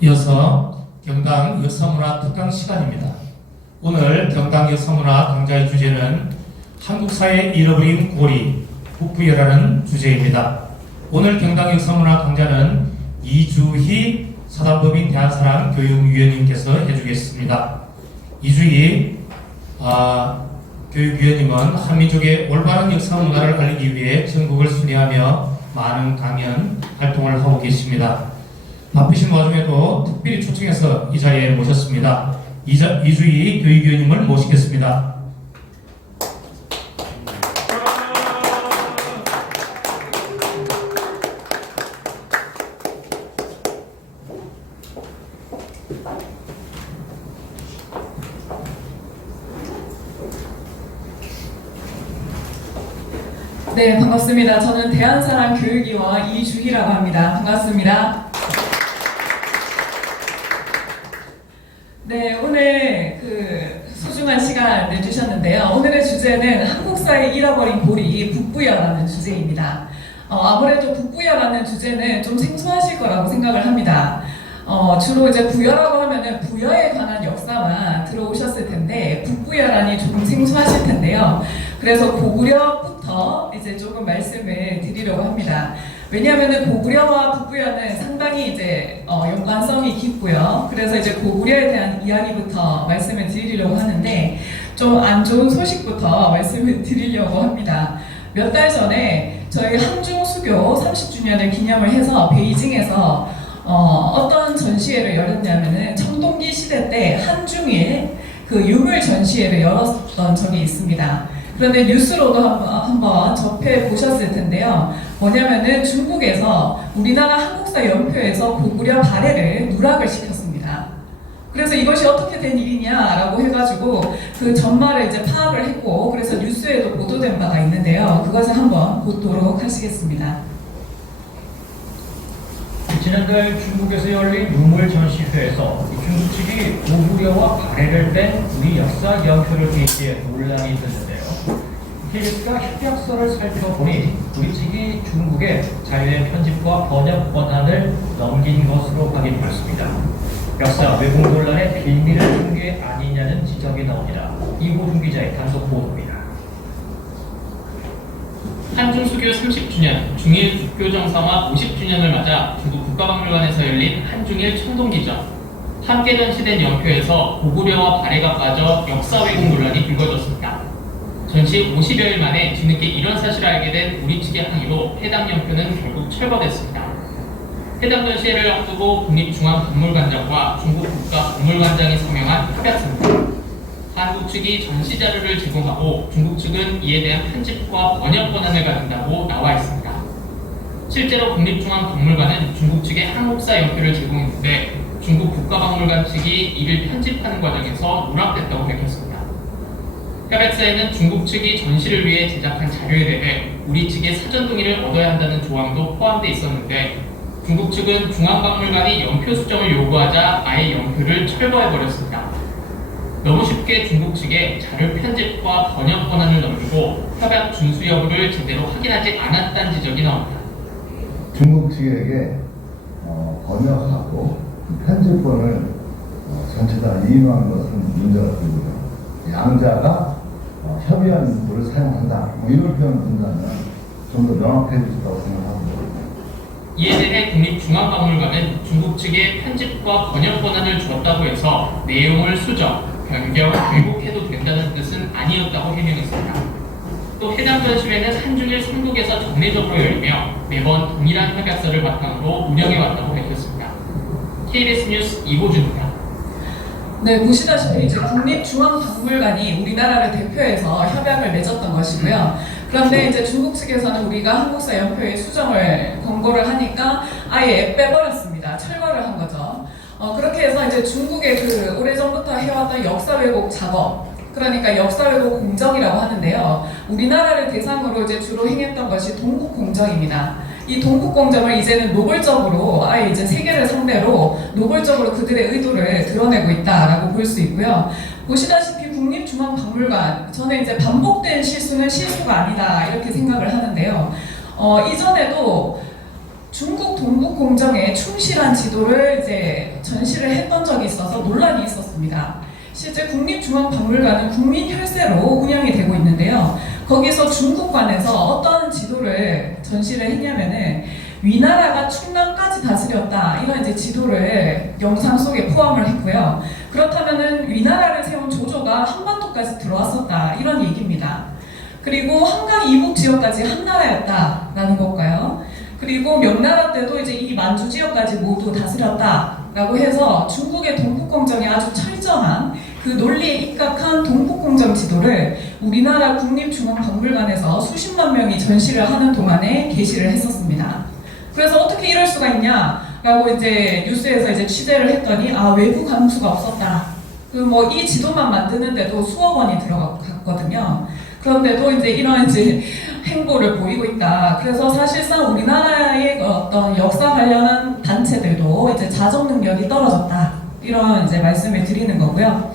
이어서 경당 역사문화 특강 시간입니다. 오늘 경당 역사문화 강좌의 주제는 한국사의 잃어버린 고리, 북부여라는 주제입니다. 오늘 경당 역사문화 강좌는 이주희 사단법인 대한사랑 교육위원님께서 해주겠습니다. 이주희 교육위원님은 한민족의 올바른 역사문화를 알리기 위해 전국을 순회하며 많은 강연 활동을 하고 계십니다. 바쁘신 와중에도 특별히 초청해서 이 자리에 모셨습니다. 이주희 교육위원님을 모시겠습니다. 네, 반갑습니다. 저는 대한사랑 교육위원 이주희라고 합니다. 반갑습니다. 네, 오늘 소중한 시간 내주셨는데요. 오늘의 주제는 한국사의 잃어버린 고리, 북부여라는 주제입니다. 아무래도 북부여라는 주제는 좀 생소하실 거라고 생각을 합니다. 주로 이제 부여라고 하면은 부여에 관한 역사만 들어오셨을 텐데 북부여라니 조금 생소하실 텐데요. 그래서 고구려부터 이제 조금 말씀을 드리려고 합니다. 왜냐하면은 고구려와 북부여는 상당히 이제 연관성이 깊고요. 그래서 이제 고구려에 대한 이야기부터 말씀을 드리려고 하는데 좀 안 좋은 소식부터 말씀을 드리려고 합니다. 몇 달 전에 저희 한중 수교 30주년을 기념을 해서 베이징에서 어떤 전시회를 열었냐면은 청동기 시대 때 한중일 유물 전시회를 열었던 적이 있습니다. 그런데 뉴스로도 한번 접해 보셨을 텐데요. 뭐냐면은 중국에서 우리나라 한국사 연표에서 고구려 발해를 누락을 시켰습니다. 그래서 이것이 어떻게 된 일이냐라고 해가지고 그 전말을 이제 파악을 했고, 그래서 뉴스에도 보도된 바가 있는데요. 그것을 한번 보도록 하시겠습니다. 지난달 중국에서 열린 유물 전시회에서 중국 측이 고구려와 발해를 뺀 우리 역사 연표를 제시해 논란이 있었는데요. KBS가 협약서를 살펴보니 우리 측이 중국에 자유의 편집과 번역 권한을 넘긴 것으로 확인되었습니다. 역사 왜곡 논란의 빌미를 준 게 아니냐는 지적이 나옵니다. 이호준 기자의 단독 보도입니다. 한중수교 30주년, 중일 국교 정상화 50주년을 맞아 중국 국가박물관에서 열린 한중일 청동기전. 함께 전시된 연표에서 고구려와 발해가 빠져 역사 왜곡 논란이 불거졌습니다. 전시 50여일 만에 뒤늦게 이런 사실을 알게 된 우리 측의 항의로 해당 연표는 결국 철거됐습니다. 해당 전시회를 앞두고 국립중앙박물관장과 중국 국가박물관장이 서명한 협약서입니다. 한국 측이 전시 자료를 제공하고 중국 측은 이에 대한 편집과 번역 권한을 가진다고 나와 있습니다. 실제로 국립중앙박물관은 중국 측에 한국사 연표를 제공했는데 중국 국가박물관 측이 이를 편집하는 과정에서 누락됐다고 밝혔습니다. 협약서에는 중국 측이 전시를 위해 제작한 자료에 대해 우리 측의 사전 동의를 얻어야 한다는 조항도 포함되어 있었는데 중국 측은 중앙박물관이 연표 수정을 요구하자 아예 연표를 철거해버렸습니다. 너무 쉽게 중국 측에 자료 편집과 번역 권한을 넘기고 협약 준수 여부를 제대로 확인하지 않았다는 지적이 나옵니다. 중국 측에게 번역하고 편집권을 전체 다 이용한 것은 문제가 되고요. 양자가 협의한 문구를 사용한다. 이런 표현을 든다면 좀 더 명확해질 수 있다고 생각합니다. 이에 대해 국립중앙박물관은 중국 측에 편집과 번역 권한을 주었다고 해서 내용을 수정, 변경, 왜곡해도 된다는 뜻은 아니었다고 해명했습니다. 또 해당 전시회는 한중일 3국에서 정례적으로 열리며 매번 동일한 협약서를 바탕으로 운영해왔다고 밝혔습니다. KBS 뉴스 이호준입니다. 네, 보시다시피 이제 국립중앙박물관이 우리나라를 대표해서 협약을 맺었던 것이고요. 그런데 이제 중국 측에서는 우리가 한국사 연표의 수정을 권고를 하니까 아예 빼버렸습니다. 철거를 한 거죠. 그렇게 해서 이제 중국의 오래전부터 해왔던 역사 왜곡 작업, 그러니까 역사 왜곡 공정이라고 하는데요. 우리나라를 대상으로 이제 주로 행했던 것이 동국 공정입니다. 이 동국 공정을 이제는 노골적으로 아예 이제 세계를 상대로 노골적으로 그들의 의도를 드러내고 있다라고 볼 수 있고요. 보시다시피 국립중앙박물관, 저는 이제 반복된 실수는 실수가 아니다 이렇게 생각을 하는데요. 이전에도 중국 동북공정에 충실한 지도를 이제 전시를 했던 적이 있어서 논란이 있었습니다. 실제 국립중앙박물관은 국민혈세로 운영이 되고 있는데요. 거기서 중국관에서 어떤 지도를 전시를 했냐면은 위나라가 충남까지 다스렸다, 이런 이제 지도를 영상 속에 포함을 했고요. 그렇다면은 위나라를 세운 조조가 한반도까지 들어왔었다, 이런 얘기입니다. 그리고 한강 이북 지역까지 한나라였다라는 것과요. 그리고 명나라 때도 이제 이 만주 지역까지 모두 다스렸다라고 해서 중국의 동북공정이 아주 철저한 그 논리에 입각한 동북공정 지도를 우리나라 국립중앙박물관에서 수십만 명이 전시를 하는 동안에 게시를 했었습니다. 그래서 어떻게 이럴 수가 있냐라고 이제 뉴스에서 이제 취재를 했더니 외부 감수가 없었다. 그 뭐 이 지도만 만드는데도 수억 원이 들어갔거든요. 그런데도 이제 이런 이제 행보를 보이고 있다. 그래서 사실상 우리나라의 어떤 역사 관련한 단체들도 이제 자정 능력이 떨어졌다, 이런 이제 말씀을 드리는 거고요.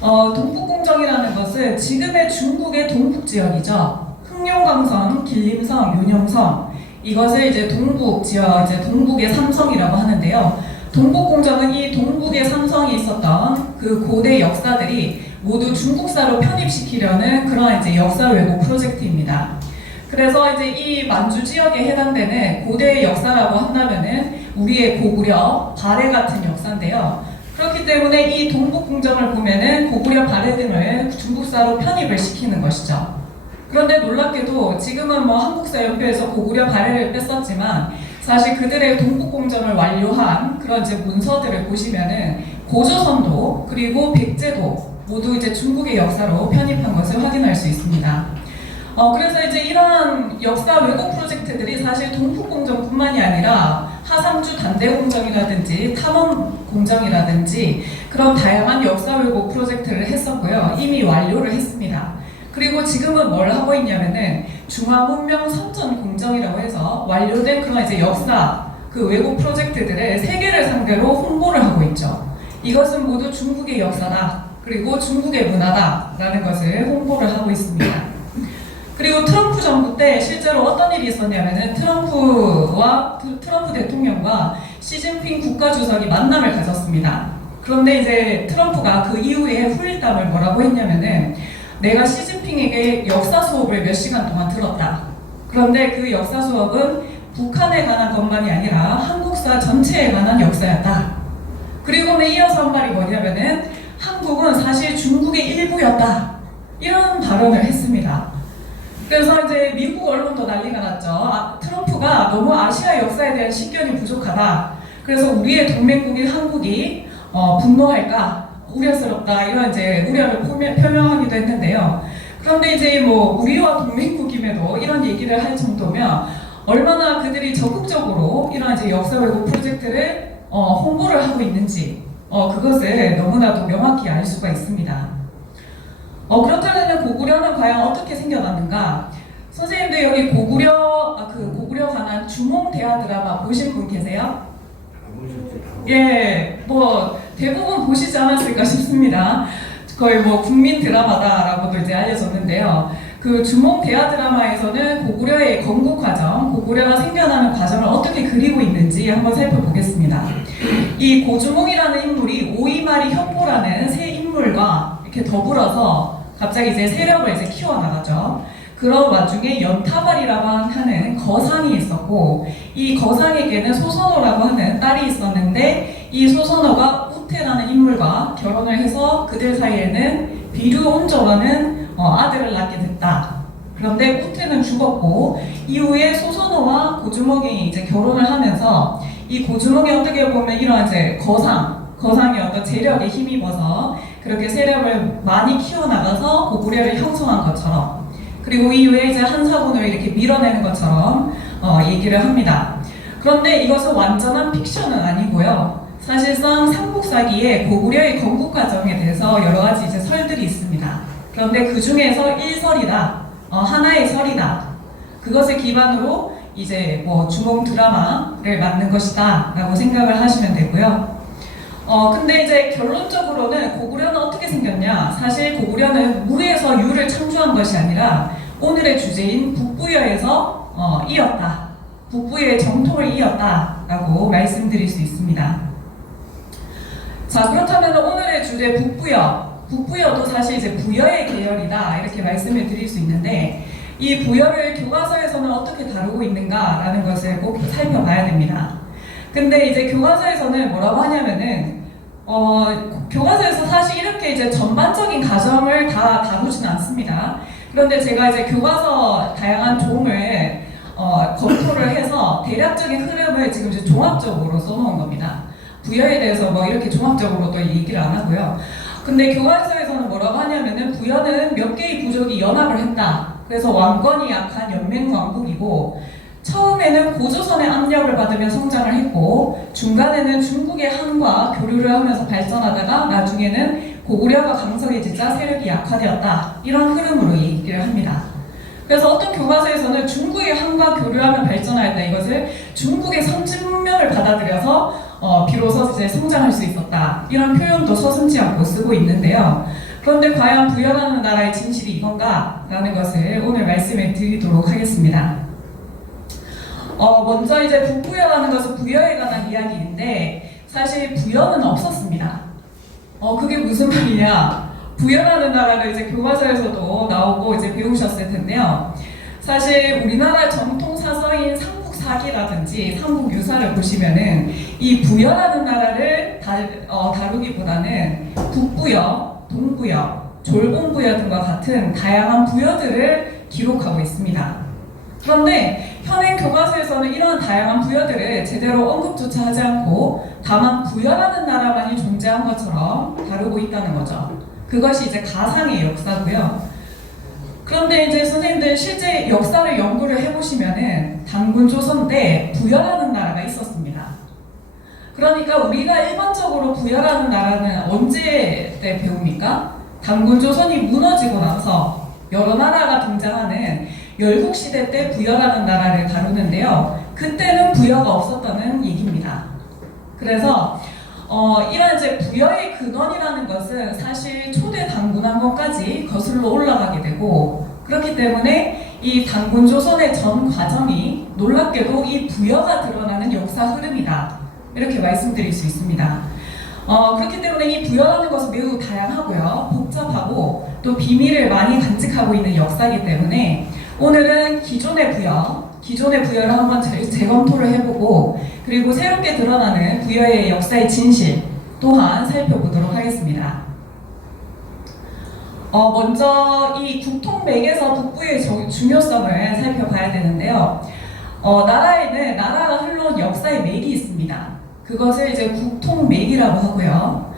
동북공정이라는 것은 지금의 중국의 동북 지역이죠. 흑룡강성, 길림성, 윤영성, 이것을 이제 동북 지역, 이제 동북의 삼성이라고 하는데요. 동북공정은 이 동북의 삼성이 있었던 그 고대 역사들이 모두 중국사로 편입시키려는 그런 이제 역사 왜곡 프로젝트입니다. 그래서 이제 이 만주 지역에 해당되는 고대의 역사라고 한다면은 우리의 고구려, 발해 같은 역사인데요. 그렇기 때문에 이 동북공정을 보면은 고구려, 발해 등을 중국사로 편입을 시키는 것이죠. 그런데 놀랍게도 지금은 뭐 한국사연표에서 고구려, 발해를 뺐었지만 사실 그들의 동북공정을 완료한 그런 이제 문서들을 보시면은 고조선도 그리고 백제도 모두 이제 중국의 역사로 편입한 것을 확인할 수 있습니다. 그래서 이제 이러한 역사 왜곡 프로젝트들이 사실 동북공정뿐만이 아니라 하상주 단대공정이라든지 탐험공정이라든지 그런 다양한 역사 왜곡 프로젝트를 했었고요. 이미 완료를 했습니다. 그리고 지금은 뭘 하고 있냐면은 중화문명 선전공정이라고 해서 완료된 그런 이제 역사 그 왜곡 프로젝트들을 세계를 상대로 홍보를 하고 있죠. 이것은 모두 중국의 역사다, 그리고 중국의 문화다라는 것을 홍보를 하고 있습니다. 그리고 트럼프 정부 때 실제로 어떤 일이 있었냐면은 트럼프 대통령과 시진핑 국가주석이 만남을 가졌습니다. 그런데 이제 트럼프가 그 이후에 후일담을 뭐라고 했냐면은 내가 시진핑에게 역사 수업을 몇 시간 동안 들었다. 그런데 그 역사 수업은 북한에 관한 것만이 아니라 한국사 전체에 관한 역사였다. 그리고는 이어서 한 말이 뭐냐면은 한국은 사실 중국의 일부였다. 이런 발언을 했습니다. 그래서 이제 미국 언론도 난리가 났죠. 트럼프가 너무 아시아 역사에 대한 식견이 부족하다. 그래서 우리의 동맹국인 한국이 분노할까 우려스럽다, 이런 이제 우려를 표명하기도 했는데요. 그런데 이제 뭐 우리와 동맹국임에도 이런 얘기를 할 정도면 얼마나 그들이 적극적으로 이런 이제 역사 왜곡 프로젝트를 홍보를 하고 있는지 그것을 너무나도 명확히 알 수가 있습니다. 그렇다면 고구려는 과연 어떻게 생겨났는가? 선생님들 여기 고구려 관한 주몽 대하 드라마 보신 분 계세요? 예, 뭐 대부분 보시지 않았을까 싶습니다. 거의 뭐 국민 드라마다라고도 이제 알려졌는데요. 그 주몽 대하 드라마에서는 고구려의 건국 과정, 고구려가 생겨나는 과정을 어떻게 그리고 있는지 한번 살펴보겠습니다. 이 고주몽이라는 인물이 오이마리 현보라는 새 인물과 이렇게 더불어서 갑자기 이제 세력을 이제 키워나가죠. 그런 와중에 연타발이라고 하는 거상이 있었고, 이 거상에게는 소선호라고 하는 딸이 있었는데, 이 소선호가 우태라는 인물과 결혼을 해서 그들 사이에는 비류온조라는 아들을 낳게 됐다. 그런데 우태는 죽었고, 이후에 소선호와 고주몽이 이제 결혼을 하면서 이 고주몽이 어떻게 보면 이런 이제 거상의 어떤 재력에 힘입어서 그렇게 세력을 많이 키워나가서 고구려를 형성한 것처럼, 그리고 이후에 이제 한사군을 이렇게 밀어내는 것처럼 얘기를 합니다. 그런데 이것은 완전한 픽션은 아니고요. 사실상 삼국사기에 고구려의 건국 과정에 대해서 여러 가지 이제 설들이 있습니다. 그런데 그 중에서 일설이다, 하나의 설이다. 그것을 기반으로 이제 뭐 주몽 드라마를 만든 것이다라고 생각을 하시면 되고요. 근데 이제 결론적으로는 고구려는 어떻게 생겼냐? 사실 고구려는 무에서 유를 창조한 것이 아니라 오늘의 주제인 북부여에서 이었다. 북부의 정통을 이었다라고 말씀드릴 수 있습니다. 자, 그렇다면 오늘의 주제 북부여. 북부여도 사실 이제 부여의 계열이다 이렇게 말씀을 드릴 수 있는데 이 부여를 교과서에서는 어떻게 다루고 있는가라는 것을 꼭 살펴봐야 됩니다. 근데 이제 교과서에서는 뭐라고 하냐면은 교과서에서 사실 이렇게 이제 전반적인 가정을 다 다루지는 않습니다. 그런데 제가 이제 교과서 다양한 종을 검토를 해서 대략적인 흐름을 지금 이제 종합적으로 써놓은 겁니다. 부여에 대해서 뭐 이렇게 종합적으로 또 얘기를 안 하고요. 근데 교과서에서는 뭐라고 하냐면은 부여는 몇 개의 부족이 연합을 했다. 그래서 왕권이 약한 연맹왕국이고 처음에는 고조선의 압력을 받으며 성장을 했고 중간에는 중국의 한과 교류를 하면서 발전하다가 나중에는 고구려가 강성해지자 세력이 약화되었다. 이런 흐름으로 얘기를 합니다. 그래서 어떤 교과서에서는 중국의 한과 교류하며 발전하였다. 이것을 중국의 선진문명을 받아들여서 비로소 이제 성장할 수 있었다. 이런 표현도 서슴지 않고 쓰고 있는데요. 그런데 과연 부여라는 나라의 진실이 이건가? 라는 것을 오늘 말씀을 드리도록 하겠습니다. 먼저 이제 북부여라는 것은 부여에 관한 이야기인데 사실 부여는 없었습니다. 그게 무슨 말이냐? 부여라는 나라가 이제 교과서에서도 나오고 이제 배우셨을 텐데요. 사실 우리나라 전통 사서인 삼국사기라든지 삼국유사를 보시면은 이 부여라는 나라를 다루기보다는 북부여, 동부여, 졸봉부여 등과 같은 다양한 부여들을 기록하고 있습니다. 그런데 현행 교과서에서는 이러한 다양한 부여들을 제대로 언급조차 하지 않고 다만 부여라는 나라만이 존재한 것처럼 다루고 있다는 거죠. 그것이 이제 가상의 역사고요. 그런데 이제 선생님들 실제 역사를 연구를 해보시면은 단군 조선 때 부여라는 나라가 있었습니다. 그러니까 우리가 일반적으로 부여라는 나라는 언제 때 배웁니까? 단군 조선이 무너지고 나서 여러 나라가 등장하는 열국시대 때 부여라는 나라를 다루는데요. 그때는 부여가 없었다는 얘기입니다. 그래서 이런 이제 부여의 근원이라는 것은 사실 초대 단군왕건까지 거슬러 올라가게 되고 그렇기 때문에 이 단군 조선의 전 과정이 놀랍게도 이 부여가 드러나는 역사 흐름이다. 이렇게 말씀드릴 수 있습니다. 그렇기 때문에 이 부여라는 것은 매우 다양하고요. 복잡하고 또 비밀을 많이 간직하고 있는 역사이기 때문에 오늘은 기존의 부여를 한번 재검토를 해보고 그리고 새롭게 드러나는 부여의 역사의 진실 또한 살펴보도록 하겠습니다. 먼저 이 국통맥에서 북부의 중요성을 살펴봐야 되는데요. 나라에는 나라가 흘러온 역사의 맥이 있습니다. 그것을 이제 국통맥이라고 하고요.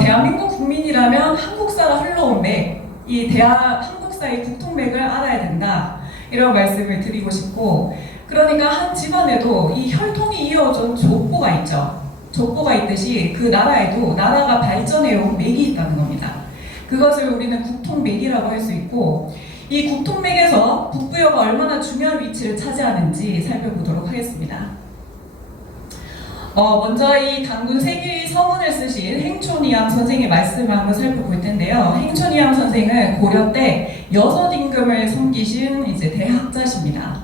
대한민국 국민이라면 한국사가 흘러온 맥, 한국사의 국통맥을 알아야 된다. 이런 말씀을 드리고 싶고, 그러니까 한 집안에도 이 혈통이 이어진 족보가 있죠. 족보가 있듯이 그 나라에도 나라가 발전해온 맥이 있다는 겁니다. 그것을 우리는 국통맥이라고 할 수 있고, 이 국통맥에서 북부여가 얼마나 중요한 위치를 차지하는지 살펴보도록 하겠습니다. 먼저 이 단군 세기의 서문을 쓰신 행촌이암 선생의 말씀을 한번 살펴볼 텐데요. 행촌이암 선생은 고려 때 여섯 임금을 섬기신 이제 대학자십니다.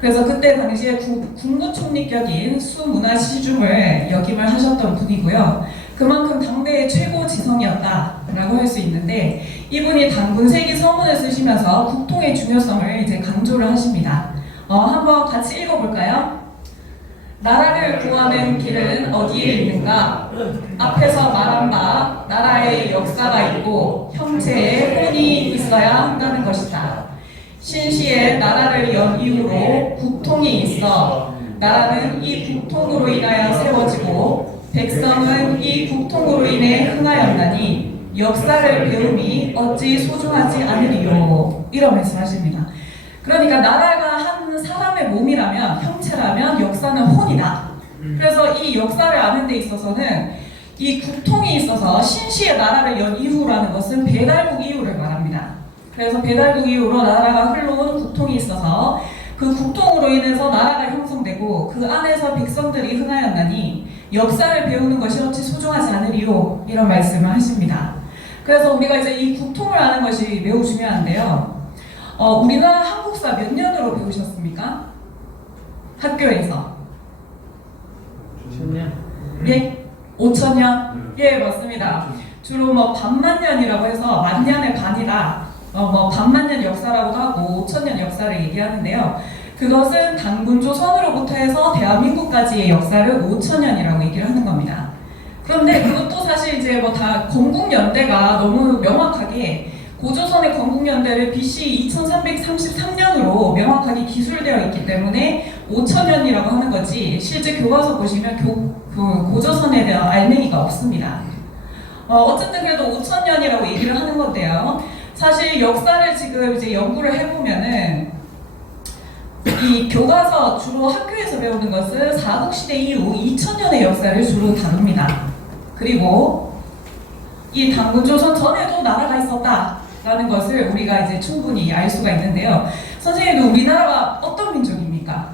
그래서 그때 당시에 국무총리격인 수문화시중을 역임을 하셨던 분이고요. 그만큼 당대의 최고 지성이었다라고 할 수 있는데 이분이 단군 세기 서문을 쓰시면서 국통의 중요성을 이제 강조를 하십니다. 한번 같이 읽어볼까요? 나라를 구하는 길은 어디에 있는가? 앞에서 말한 바 나라의 역사가 있고 형체의 혼이 있어야 한다는 것이다. 신시에 나라를 연 이후로 국통이 있어 나라는 이 국통으로 인하여 세워지고 백성은 이 국통으로 인해 흥하였나니 역사를 배움이 어찌 소중하지 않으리요. 이런 말씀하십니다. 그러니까 나라가 한 사람의 몸이라면, 형체라면 역사는 혼이다. 그래서 이 역사를 아는 데 있어서는 이 국통이 있어서 신시의 나라를 연 이후라는 것은 배달국 이후를 말합니다. 그래서 배달국 이후로 나라가 흘러온 국통이 있어서 그 국통으로 인해서 나라가 형성되고 그 안에서 백성들이 흥하였나니 역사를 배우는 것이 어찌 소중하지 않으리요. 이런 말씀을 하십니다. 그래서 우리가 이제 이 국통을 아는 것이 매우 중요한데요. 우리나라 한국사 몇 년으로 배우셨습니까? 학교에서. 1000년? 예? 5천년? 예, 맞습니다. 주로 뭐 반만년이라고 해서 만년의 반이다. 뭐 반만년 역사라고도 하고 5천년 역사를 얘기하는데요. 그것은 단군 조선으로부터 해서 대한민국까지의 역사를 5천년이라고 얘기를 하는 겁니다. 그런데 그것도 사실 이제 뭐 다 건국연대가 너무 명확하게 고조선의 건국연대를 BC 2333년으로 명확하게 기술되어 있기 때문에 5천년이라고 하는 거지 실제 교과서 보시면 그 고조선에 대한 알맹이가 없습니다. 어쨌든 그래도 5천년이라고 얘기를 하는 건데요. 사실 역사를 지금 이제 연구를 해보면은 이 교과서 주로 학교에서 배우는 것은 삼국시대 이후 2000년의 역사를 주로 다룹니다. 그리고 이 단군조선 전에도 나라가 있었다라는 것을 우리가 이제 충분히 알 수가 있는데요. 선생님도 우리나라가 어떤 민족입니까?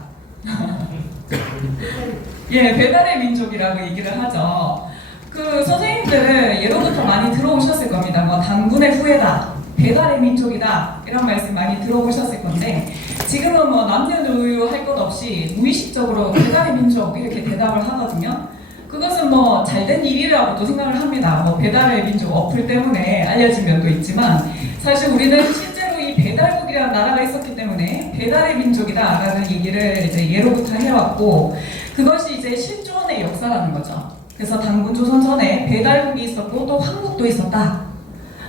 예, 배달의 민족이라고 얘기를 하죠. 그 선생님들은 예로부터 많이 들어오셨을 겁니다. 뭐 단군의 후예다, 배달의 민족이다 이런 말씀 많이 들어보셨을 건데 지금은 뭐 남녀노소 할 것 없이 무의식적으로 배달의 민족 이렇게 대답을 하거든요. 그것은 뭐 잘된 일이라고도 생각을 합니다. 뭐 배달의 민족 어플 때문에 알려진 면도 있지만 사실 우리는 실제로 이 배달국이라는 나라가 있었기 때문에 배달의 민족이다라는 얘기를 이제 예로부터 해왔고 그것이 이제 실존의 역사라는 거죠. 그래서 단군 조선 전에 배달국이 있었고 또 황국도 있었다.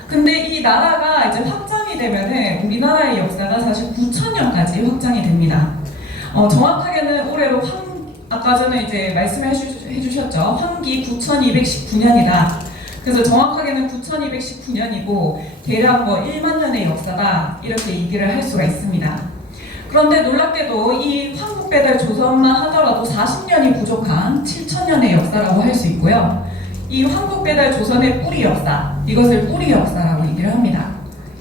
근데 이 나라가 이제 확장이 되면은 우리나라의 역사가 사실 9천년까지 확장이 됩니다. 정확하게는 올해로 아까 전에 이제 말씀해 주셨죠. 황기 9219년이다. 그래서 정확하게는 9219년이고 대략 뭐 1만 년의 역사다 이렇게 얘기를 할 수가 있습니다. 그런데 놀랍게도 이 황국배달 조선만 하더라도 40년이 부족한 7천년의 역사라고 할 수 있고요. 이 황국배달 조선의 뿌리 역사, 이것을 뿌리 역사라고 얘기를 합니다.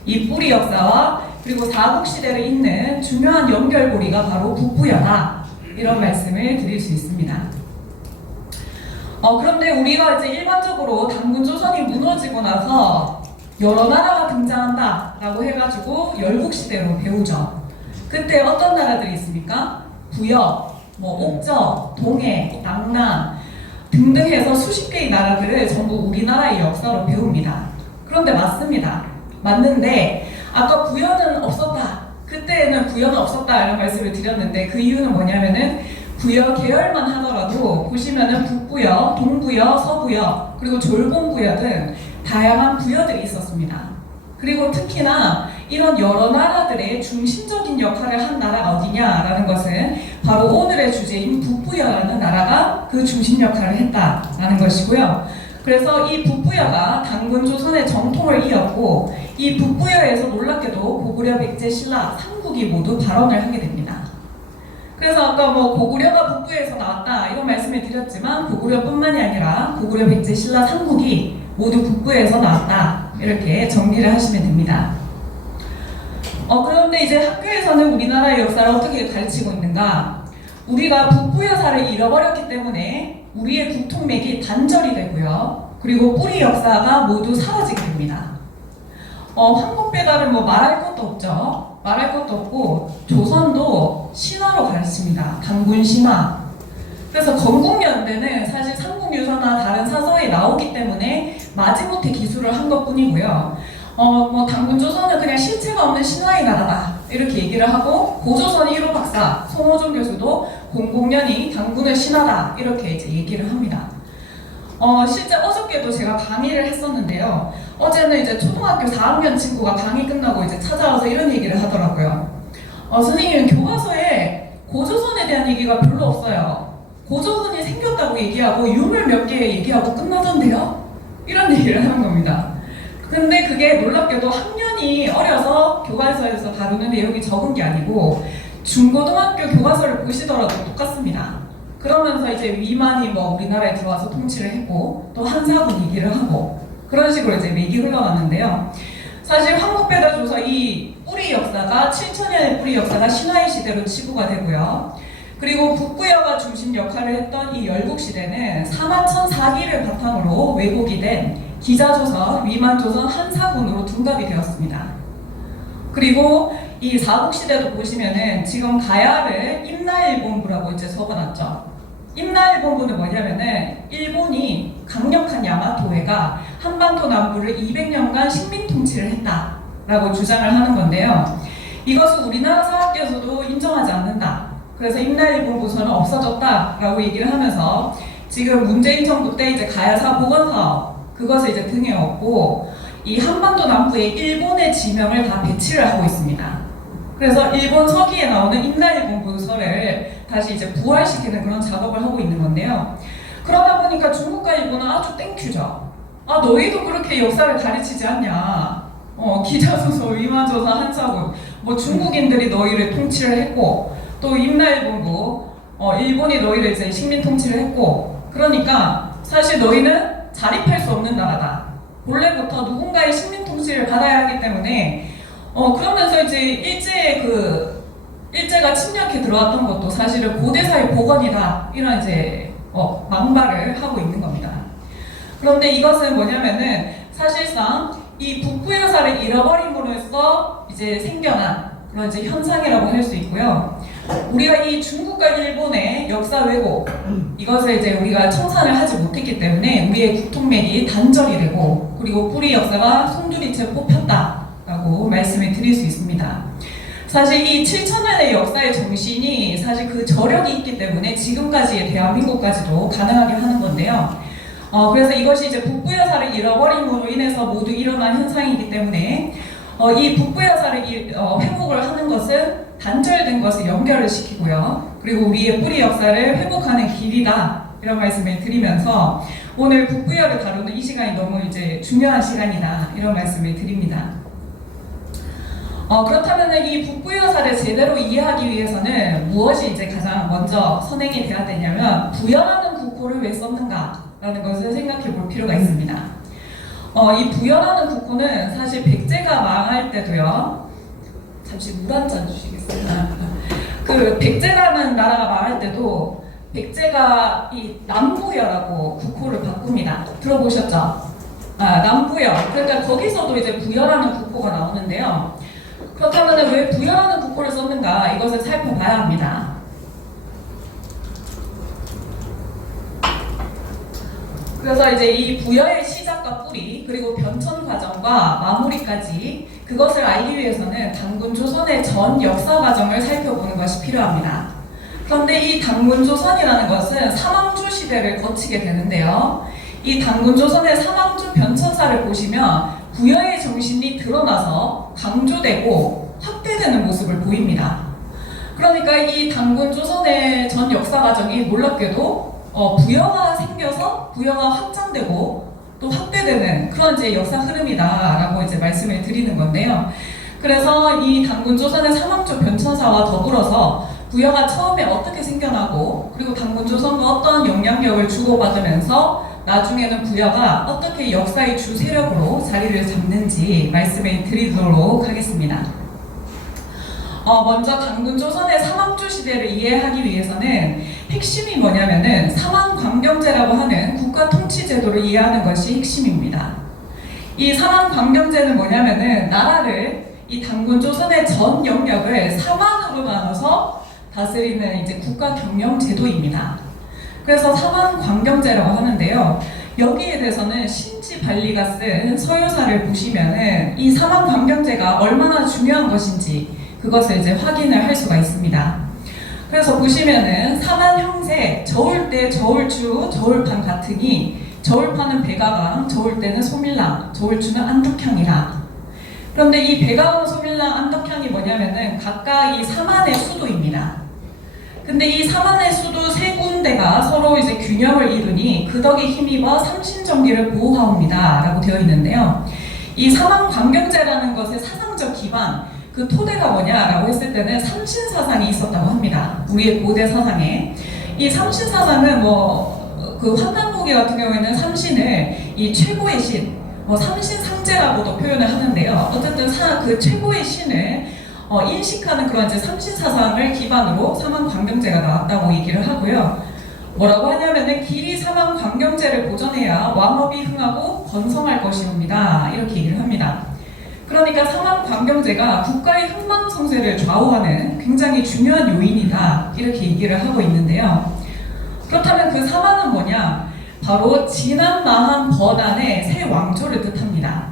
이 뿌리 역사와 그리고 삼국시대를 잇는 중요한 연결고리가 바로 북부여다. 이런 말씀을 드릴 수 있습니다. 그런데 우리가 이제 일반적으로 단군 조선이 무너지고 나서 여러 나라가 등장한다 라고 해가지고 열국시대로 배우죠. 그때 어떤 나라들이 있습니까? 부역, 뭐 옥저, 동해, 낙남 등등 해서 수십 개의 나라들을 전부 우리나라의 역사로 배웁니다. 그런데 맞습니다. 맞는데 아까 부여는 없었다. 그때는 부여는 없었다 이런 말씀을 드렸는데 그 이유는 뭐냐면은 부여 계열만 하더라도 보시면은 북부여, 동부여, 서부여 그리고 졸봉부여 등 다양한 부여들이 있었습니다. 그리고 특히나 이런 여러 나라들의 중심적인 역할을 한 나라가 어디냐라는 것은 바로 오늘의 주제인 북부여라는 나라가 그 중심 역할을 했다라는 것이고요. 그래서 이 북부여가 단군 조선의 정통을 이었고 이 북부여에서 놀랍게도 고구려, 백제, 신라 3국이 모두 발언을 하게 됩니다. 그래서 아까 뭐 고구려가 북부에서 나왔다 이런 말씀을 드렸지만 고구려뿐만이 아니라 고구려, 백제, 신라 3국이 모두 북부에서 나왔다 이렇게 정리를 하시면 됩니다. 그런데 이제 학교에서는 우리나라의 역사를 어떻게 가르치고 있는가? 우리가 북부여사를 잃어버렸기 때문에 우리의 국통맥이 단절이 되고요. 그리고 뿌리 역사가 모두 사라지게 됩니다. 황국배달은 뭐 말할 것도 없죠. 말할 것도 없고 조선도 신화로 가르칩니다. 단군 신화. 그래서 건국연대는 사실 삼국유서나 다른 사서에 나오기 때문에 마지못해 기술을 한 것뿐이고요. 뭐 단군 조선은 그냥 실체가 없는 신화의 나라다 이렇게 얘기를 하고 고조선 1호 박사 송호종 교수도 공공연히 단군은 신화다 이렇게 이제 얘기를 합니다. 실제 어저께도 제가 강의를 했었는데요. 어제는 이제 초등학교 4학년 친구가 강의 끝나고 이제 찾아와서 이런 얘기를 하더라고요. 선생님 교과서에 고조선에 대한 얘기가 별로 없어요. 고조선이 생겼다고 얘기하고 유물 몇 개 얘기하고 끝나던데요? 이런 얘기를 하는 겁니다. 근데 그게 놀랍게도 학년이 어려서 교과서에서 다루는 내용이 적은 게 아니고 중고등학교 교과서를 보시더라도 똑같습니다. 그러면서 이제 위만이 뭐 우리나라에 들어와서 통치를 했고 또 한사군 얘기를 하고 그런 식으로 이제 맥이 흘러갔는데요. 사실 황국배달 조서 이 뿌리 역사가 7천년의 뿌리 역사가 신화의 시대로 치부가 되고요. 그리고 북부여가 중심 역할을 했던 이 열국시대는 사마천사기를 바탕으로 왜곡이 된 기자조선, 위만조선, 한사군으로 둔갑이 되었습니다. 그리고 이 사국시대도 보시면은 지금 가야를 임나일본부라고 이제 적어놨죠. 임나일본부는 뭐냐면은 일본이 강력한 야마토해가 한반도 남부를 200년간 식민 통치를 했다라고 주장을 하는 건데요. 이것은 우리나라 사학계에서도 인정하지 않는다. 그래서 임나일본부서는 없어졌다라고 얘기를 하면서 지금 문재인 정부 때 이제 가야사 복원사업 그것을 이제 등에 업고 이 한반도 남부에 일본의 지명을 다 배치를 하고 있습니다. 그래서 일본 서기에 나오는 임나일본부서를 다시 이제 부활시키는 그런 작업을 하고 있는 건데요. 그러다 보니까 중국과 일본은 아주 땡큐죠. 아 너희도 그렇게 역사를 가르치지 않냐. 기자소서, 위마조사, 한사국 뭐 중국인들이 너희를 통치를 했고 또 임나일본부 일본이 너희를 이제 식민 통치를 했고 그러니까 사실 너희는 자립할 수 없는 나라다. 본래부터 누군가의 식민 통치를 받아야 하기 때문에 그러면서 이제 일제가 침략해 들어왔던 것도 사실은 고대사의 복원이다 이런 이제 망발을 하고 있는 겁니다. 그런데 이것은 뭐냐면은 사실상 이 북부여사를 잃어버림으로써 이제 생겨난 그런 이제 현상이라고 할 수 있고요. 우리가 이 중국과 일본의 역사 왜곡 이것을 이제 우리가 청산을 하지 못했기 때문에 우리의 국통맥이 단절이 되고 그리고 뿌리 역사가 송두리째 뽑혔다라고 말씀을 드릴 수 있습니다. 사실 이 7,000년의 역사의 정신이 사실 그 저력이 있기 때문에 지금까지의 대한민국까지도 가능하게 하는 건데요. 그래서 이것이 이제 북부여사를 잃어버림으로 인해서 모두 일어난 현상이기 때문에 이 북부여사를 회복을 하는 것은 단절된 것을 연결을 시키고요. 그리고 우리의 뿌리 역사를 회복하는 길이다 이런 말씀을 드리면서 오늘 북부여를 다루는 이 시간이 너무 이제 중요한 시간이다 이런 말씀을 드립니다. 그렇다면 이 북부여사를 제대로 이해하기 위해서는 무엇이 이제 가장 먼저 선행이 돼야 되냐면 부여라는 국호를 왜 썼는가라는 것을 생각해 볼 필요가 있습니다. 이 부여라는 국호는 사실 백제가 망할 때도요. 잠시 물 한 잔 주시겠어요? 그 백제라는 나라가 망할 때도 백제가 이 남부여라고 국호를 바꿉니다. 들어보셨죠? 남부여. 그러니까 거기서도 이제 부여라는 국호가 나오는데요. 그렇다면 왜 부여라는 국호를 썼는가 이것을 살펴봐야 합니다. 그래서 이제 이 부여의 시작과 뿌리 그리고 변천 과정과 마무리까지 그것을 알기 위해서는 단군 조선의 전 역사 과정을 살펴보는 것이 필요합니다. 그런데 이 단군 조선이라는 것은 삼왕조 시대를 거치게 되는데요. 이 단군 조선의 삼왕조 변천사를 보시면 부여의 정신이 드러나서 강조되고 확대되는 모습을 보입니다. 그러니까 이 단군 조선의 전 역사 과정이 놀랍게도 부여가 생겨서 부여가 확장되고 또 확대되는 그런 이제 역사 흐름이다라고 이제 말씀을 드리는 건데요. 그래서 이 단군 조선의 삼왕조 변천사와 더불어서 부여가 처음에 어떻게 생겨나고 그리고 단군 조선과 어떤 영향력을 주고받으면서 나중에는 부여가 어떻게 역사의 주 세력으로 자리를 잡는지 말씀을 드리도록 하겠습니다. 먼저 단군 조선의 삼왕조 시대를 이해하기 위해서는 핵심이 뭐냐면은 삼왕광경제라고 하는 국가 통치 제도를 이해하는 것이 핵심입니다. 이 삼왕광경제는 뭐냐면은 나라를 이 단군 조선의 전 영역을 삼왕으로 나눠서 다스리는 이제 국가 경영 제도입니다. 그래서 삼왕광경제라고 하는데요. 여기에 대해서는 신지발리가 쓴 서유사를 보시면은 이 삼왕광경제가 얼마나 중요한 것인지 그것을 이제 확인을 할 수가 있습니다. 그래서 보시면은 삼안형세, 저울대, 저울주, 저울판 같으니 저울판은 백아강, 저울대는 소밀랑, 저울주는 안덕향이라. 그런데 이 백아강, 소밀랑, 안덕향이 뭐냐면은 각각 이 삼안의 수도입니다. 근데 이 삼안의 수도 세 군데가 서로 이제 균형을 이루니 그 덕에 힘입어 삼신정기를 보호하옵니다 라고 되어 있는데요. 이 삼왕광경제라는 것의 사상적 기반 그 토대가 뭐냐라고 했을 때는 삼신사상이 있었다고 합니다. 우리의 고대 사상에 이 삼신사상은 그 환단고기 같은 경우에는 삼신을 이 최고의 신, 삼신상제라고도 표현을 하는데요. 어쨌든 그 최고의 신을 인식하는 그런 이제 삼신사상을 기반으로 삼왕광경제가 나왔다고 얘기를 하고요. 뭐라고 하냐면은 길이 삼왕광경제를 보존해야 왕업이 흥하고 번성할 것이옵니다. 이렇게 얘기를 합니다. 그러니까 사망관경제가 국가의 흥망성쇠를 좌우하는 굉장히 중요한 요인이다 이렇게 얘기를 하고 있는데요. 그렇다면 그 사망은 뭐냐? 바로 지난 마한 번안의 새 왕조를 뜻합니다.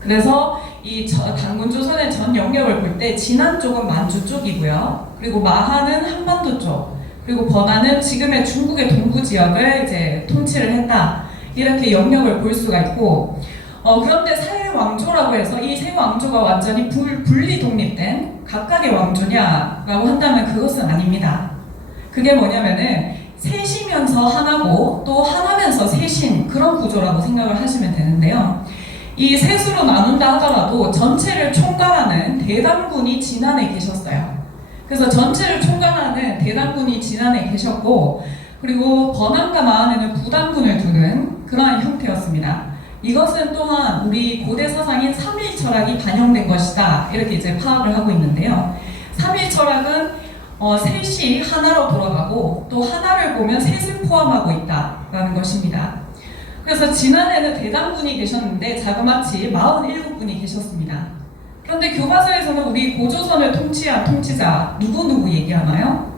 그래서 이 단군조선의 전 영역을 볼 때 진안 쪽은 만주 쪽이고요. 그리고 마한은 한반도 쪽, 그리고 번안은 지금의 중국의 동부 지역을 이제 통치를 했다. 이렇게 영역을 볼 수가 있고, 그런데 새 왕조라고 해서 이 새 왕조가 완전히 분리 독립된 각각의 왕조냐라고 한다면 그것은 아닙니다. 그게 뭐냐면은 셋이면서 하나고 또 하나면서 셋인 그런 구조라고 생각을 하시면 되는데요. 이 셋으로 나눈다 하더라도 전체를 총괄하는 대당군이 진안에 계셨어요. 그래서 전체를 총괄하는 대당군이 진안에 계셨고, 그리고 번안과 마한에는 부당군을 두는 그러한 형태였습니다. 이것은 또한 우리 고대 사상인 삼일 철학이 반영된 것이다 이렇게 이제 파악을 하고 있는데요. 삼일 철학은 셋이 하나로 돌아가고 또 하나를 보면 셋을 포함하고 있다라는 것입니다. 그래서 진안에는 대당군이 계셨는데 자그마치 47분이 계셨습니다. 그런데 교과서에서는 우리 고조선을 통치한 통치자 누구 얘기하나요?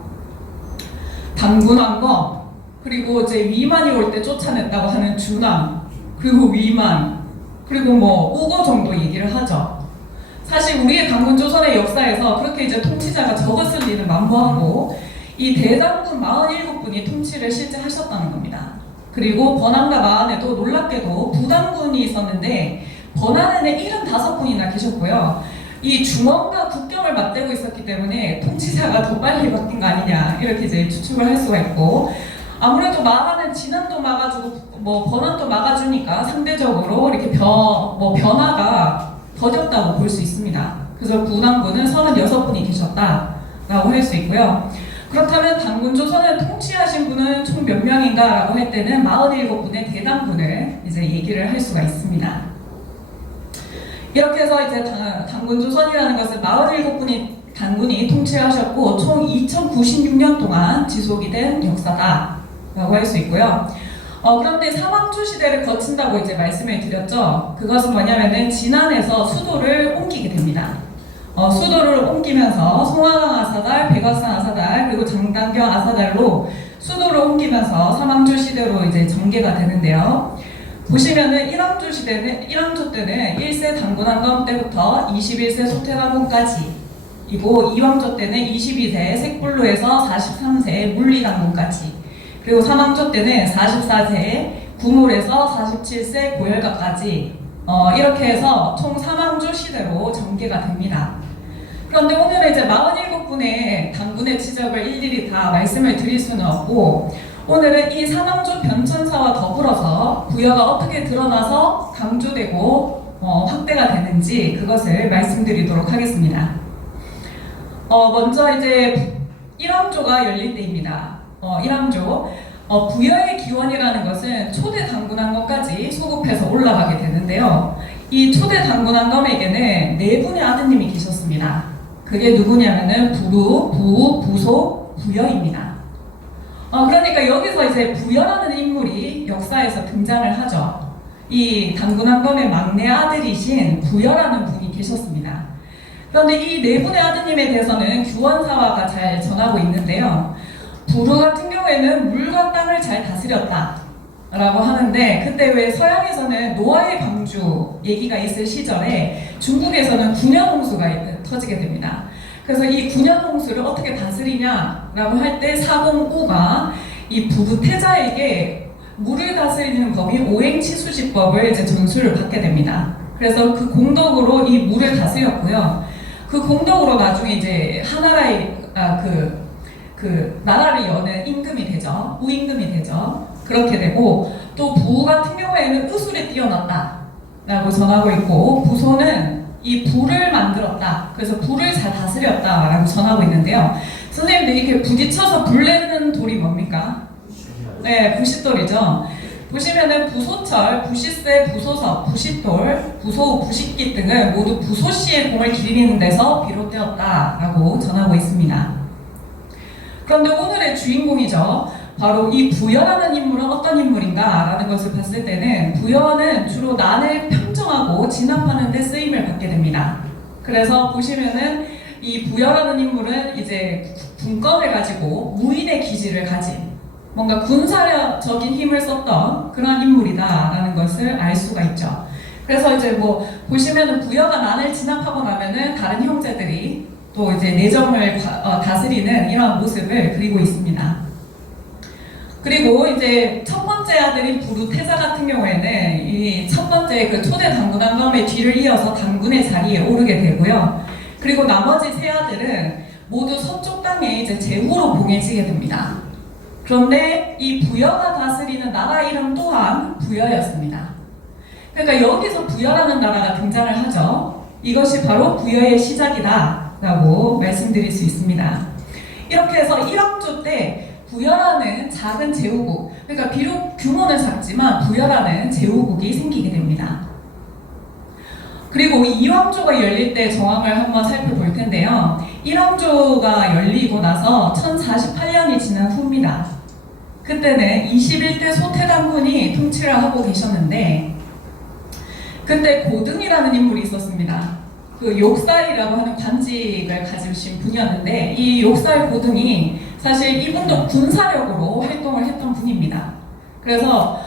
단군왕검, 그리고 이제 위만이 올 때 쫓아냈다고 하는 준왕, 그리고 위만, 그리고 뭐 우거 정도 얘기를 하죠. 사실 우리의 단군조선의 역사에서 그렇게 이제 통치자가 적었을 리는 만무하고 이 대당군 47분이 통치를 실제 하셨다는 겁니다. 그리고 번안과 마한에도 놀랍게도 부당군이 있었는데 번안에는 75분이나 계셨고요. 이 중원과 국경을 맞대고 있었기 때문에 통치자가 더 빨리 바뀐 거 아니냐 이렇게 이제 추측을 할 수가 있고, 아무래도 마한은 진안도 막아주고 뭐 번안도 막아주니까 상대적으로 이렇게 변화가 더뎠다고 볼 수 있습니다. 그래서 부당군은 36분이 계셨다라고 할 수 있고요. 그렇다면 단군조선을 통치하신 분은 총 몇 명인가 라고 할 때는 47분의 대당군을 이제 얘기를 할 수가 있습니다. 이렇게 해서 이제 단군조선이라는 것은 47분이 단군이 통치하셨고 총 2096년 동안 지속이 된 역사다라고 할 수 있고요. 그런데 사왕조 시대를 거친다고 이제 말씀을 드렸죠. 그것은 뭐냐면은 진안에서 수도를 옮기게 됩니다. 수도를 옮기면서 송화강 아사달, 백악산 아사달, 그리고 장단경 아사달로 수도를 옮기면서 삼왕조 시대로 이제 전개가 되는데요. 보시면은 1왕조 때는 1세 단군왕검 때부터 21세 소태당군까지, 이고 2왕조 때는 22세 색불로에서 43세 물리당군까지, 그리고 3왕조 때는 44세 구물에서 47세 고열가까지 이렇게 해서 총 3왕조 시대로 전개가 됩니다. 그런데 오늘은 이제 47분의 당군의 지적을 일일이 다 말씀을 드릴 수는 없고, 오늘은 이 3왕조 변천사와 더불어서 부여가 어떻게 드러나서 강조되고 확대가 되는지 그것을 말씀드리도록 하겠습니다. 먼저 이제 1왕조가 열릴 때입니다. 1왕조 부여의 기원이라는 것은 초대 단군왕검까지 소급해서 올라가게 되는데요. 이 초대 단군왕검에게는 4분의 아드님이 계셨습니다. 그게 누구냐면은 부루, 부, 부소, 부여입니다. 그러니까 여기서 이제 부여라는 인물이 역사에서 등장을 하죠. 이 단군왕검의 막내 아들이신 부여라는 분이 계셨습니다. 그런데 이 4분의 아드님에 대해서는 규원사화가 잘 전하고 있는데요. 부루 같은 경우에는 물과 땅을 잘 다스렸다 라고 하는데, 그때 왜 서양에서는 노아의 방주 얘기가 있을 시절에 중국에서는 군현홍수가 터지게 됩니다. 그래서 이 군현홍수를 어떻게 다스리냐라고 할 때 사공우가 이 부부 태자에게 물을 다스리는 법인 오행치수지법을 이제 전수를 받게 됩니다. 그래서 그 공덕으로 이 물을 다스렸고요. 그 공덕으로 나중에 이제 하나라의 나라를 여는 임금이 되죠. 우임금이 되죠. 그렇게 되고, 또 부 같은 경우에는 의술에 뛰어났다라고 전하고 있고, 부소는 이 불을 만들었다. 그래서 불을 잘 다스렸다라고 전하고 있는데요. 선생님들 이렇게 부딪혀서 불 내는 돌이 뭡니까? 네, 부싯돌이죠. 보시면은 부소철, 부시세, 부소석, 부싯돌, 부소, 부식기 등을 모두 부소씨의 공을 기리는 데서 비롯되었다라고 전하고 있습니다. 그런데 오늘의 주인공이죠. 바로 이 부여라는 인물은 어떤 인물인가 라는 것을 봤을 때는 부여는 주로 난을 평정하고 계승하고 진압하는 데 쓰임을 받게 됩니다. 그래서 보시면은 이 부여라는 인물은 이제 군권을 가지고 무인의 기질을 가진 뭔가 군사적인 힘을 썼던 그런 인물이다라는 것을 알 수가 있죠. 그래서 이제 뭐 보시면은 부여가 난을 진압하고 나면은 다른 형제들이 또 이제 내정을 다스리는 이러한 모습을 그리고 있습니다. 그리고 이제 첫 번째 아들인 부루태자 같은 경우에는 이 첫 번째 그 초대 당군왕검의 뒤를 이어서 당군의 자리에 오르게 되고요. 그리고 나머지 세 아들은 모두 서쪽 땅에 이제 제후로 봉해지게 됩니다. 그런데 이 부여가 다스리는 나라 이름 또한 부여였습니다. 그러니까 여기서 부여라는 나라가 등장을 하죠. 이것이 바로 부여의 시작이다 라고 말씀드릴 수 있습니다. 이렇게 해서 1왕조 때 부여라는 작은 제후국, 그러니까 비록 규모는 작지만 부여라는 제후국이 생기게 됩니다. 그리고 2왕조가 열릴 때 정황을 한번 살펴볼 텐데요. 1왕조가 열리고 나서 1048년이 지난 후입니다. 그때는 21대 소태당군이 통치를 하고 계셨는데 그때 고등이라는 인물이 있었습니다. 그 욕살이라고 하는 관직을 가지신 분이었는데 이 욕살 고등이 사실 이분도 군사력으로 활동을 했던 분입니다. 그래서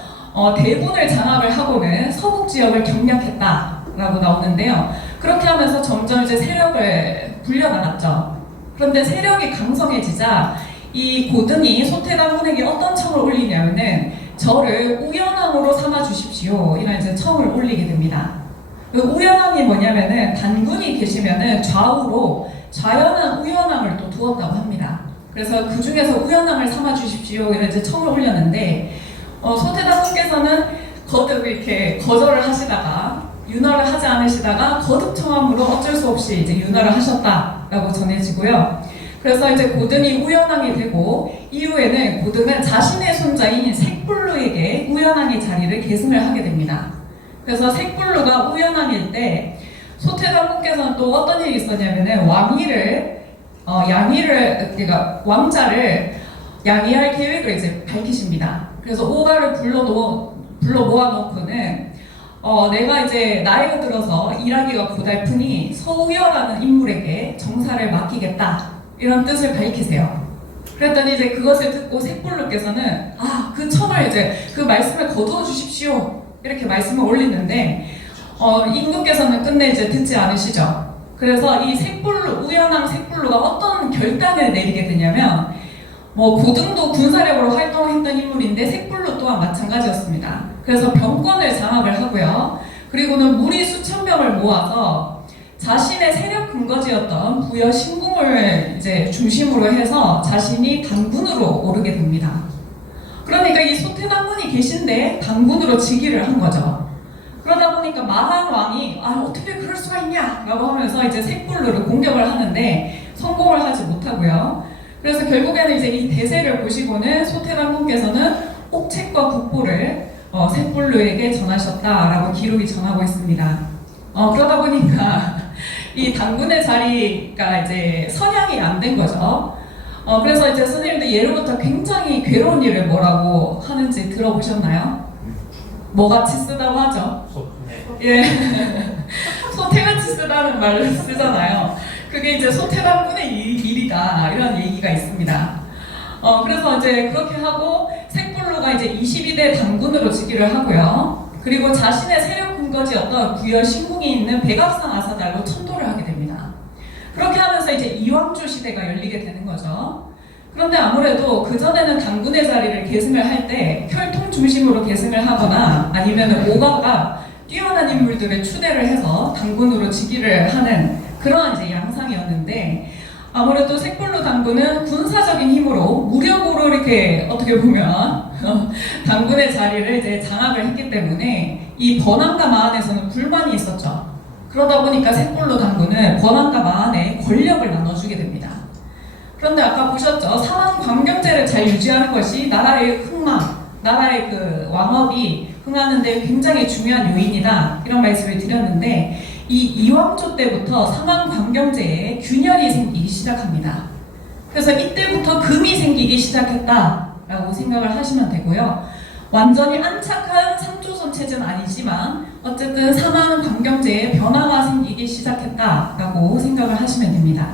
대군을 장악을 하고는 서북 지역을 경략했다라고 나오는데요. 그렇게 하면서 점점 이제 세력을 불려나갔죠. 그런데 세력이 강성해지자 이 고등이 소태당군에게 어떤 청을 올리냐면은 저를 우연왕으로 삼아 주십시오. 이런 이제 청을 올리게 됩니다. 그 우연왕이 뭐냐면은 단군이 계시면은 좌우로 좌연한 우연왕을 또 두었다고 합니다. 그래서 그 중에서 우연왕을 삼아 주십시오. 이런 이제 청을 올렸는데 소태당군께서는 거듭 이렇게 거절을 하시다가 윤허를 하지 않으시다가 거듭 청함으로 어쩔 수 없이 이제 윤허를 하셨다라고 전해지고요. 그래서 이제 고등이 우연왕이 되고 이후에는 고등은 자신의 손자인 색불루에게 우연왕의 자리를 계승을 하게 됩니다. 그래서 색불루가 우연왕일 때 소태당군께서는 또 어떤 일이 있었냐면은 그러니까 왕자를 양위할 계획을 이제 밝히십니다. 그래서 오가를 불러 모아놓고는 내가 이제 나이가 들어서 일하기가 고달프니 서우여라는 인물에게 정사를 맡기겠다 이런 뜻을 밝히세요. 그랬더니 이제 그것을 듣고 색불루께서는 그 청을 이제 그 말씀을 거두어 주십시오 이렇게 말씀을 올리는데 임금께서는 끝내 이제 듣지 않으시죠. 그래서 이 색불루 우연왕 색불루가 어떤 결단을 내리게 되냐면 고등도 군사력으로 활동했던 인물인데 색불루 또한 마찬가지였습니다. 그래서 병권을 장악을 하고요. 그리고는 무리 수천 명을 모아서 자신의 세력 근거지였던 부여 신궁을 이제 중심으로 해서 자신이 당군으로 오르게 됩니다. 그러니까 이 소태당군이 계신데 당군으로 즉위를 한 거죠. 그러다 보니까 마한 왕이 어떻게 그럴 수가 있냐라고 하면서 이제 색불루를 공격을 하는데 성공을 하지 못하고요. 그래서 결국에는 이제 이 대세를 보시고는 소태당군께서는 옥책과 국보를 색불루에게 전하셨다라고 기록이 전하고 있습니다. 그러다 보니까 이 당군의 자리가 이제 선양이 안 된 거죠. 그래서 이제 선생님들 예로부터 굉장히 괴로운 일을 뭐라고 하는지 들어보셨나요? 뭐같이 쓰다고 하죠? 예. 소태같이 쓰다는 말을 쓰잖아요. 그게 이제 소태당군의 일이다 이런 얘기가 있습니다. 그래서 이제 그렇게 하고 색불루가 이제 22대 당군으로 즉위를 하고요. 그리고 자신의 세력 근거지였던 부여 신궁이 있는 백악산 아사달로 천도를 하게 됩니다. 그렇게 하면서 이제 이왕조 시대가 열리게 되는 거죠. 그런데 아무래도 그전에는 당군의 자리를 계승을 할 때 혈통 중심으로 계승을 하거나 아니면 오가가 뛰어난 인물들을 추대를 해서 당군으로 즉위를 하는 그런 이제 양상이었는데 아무래도 색불루 당군은 군사적인 힘으로 무력으로 이렇게 어떻게 보면 당군의 자리를 이제 장악을 했기 때문에 이 번안과 마한에서는 불만이 있었죠. 그러다 보니까 색불루 당군은 번안과 마한에 권력을 나눠주게 됩니다. 그런데 아까 보셨죠? 사만 광경제를 잘 유지하는 것이 나라의 흥망, 나라의 그 왕업이 흥하는데 굉장히 중요한 요인이다 이런 말씀을 드렸는데 이 이왕조 때부터 사만 광경제에 균열이 생기기 시작합니다. 그래서 이때부터 금이 생기기 시작했다라고 생각을 하시면 되고요. 완전히 안착한 상조선 삼조선 체제는 아니지만 어쨌든 사망 관경제에 변화가 생기기 시작했다라고 생각을 하시면 됩니다.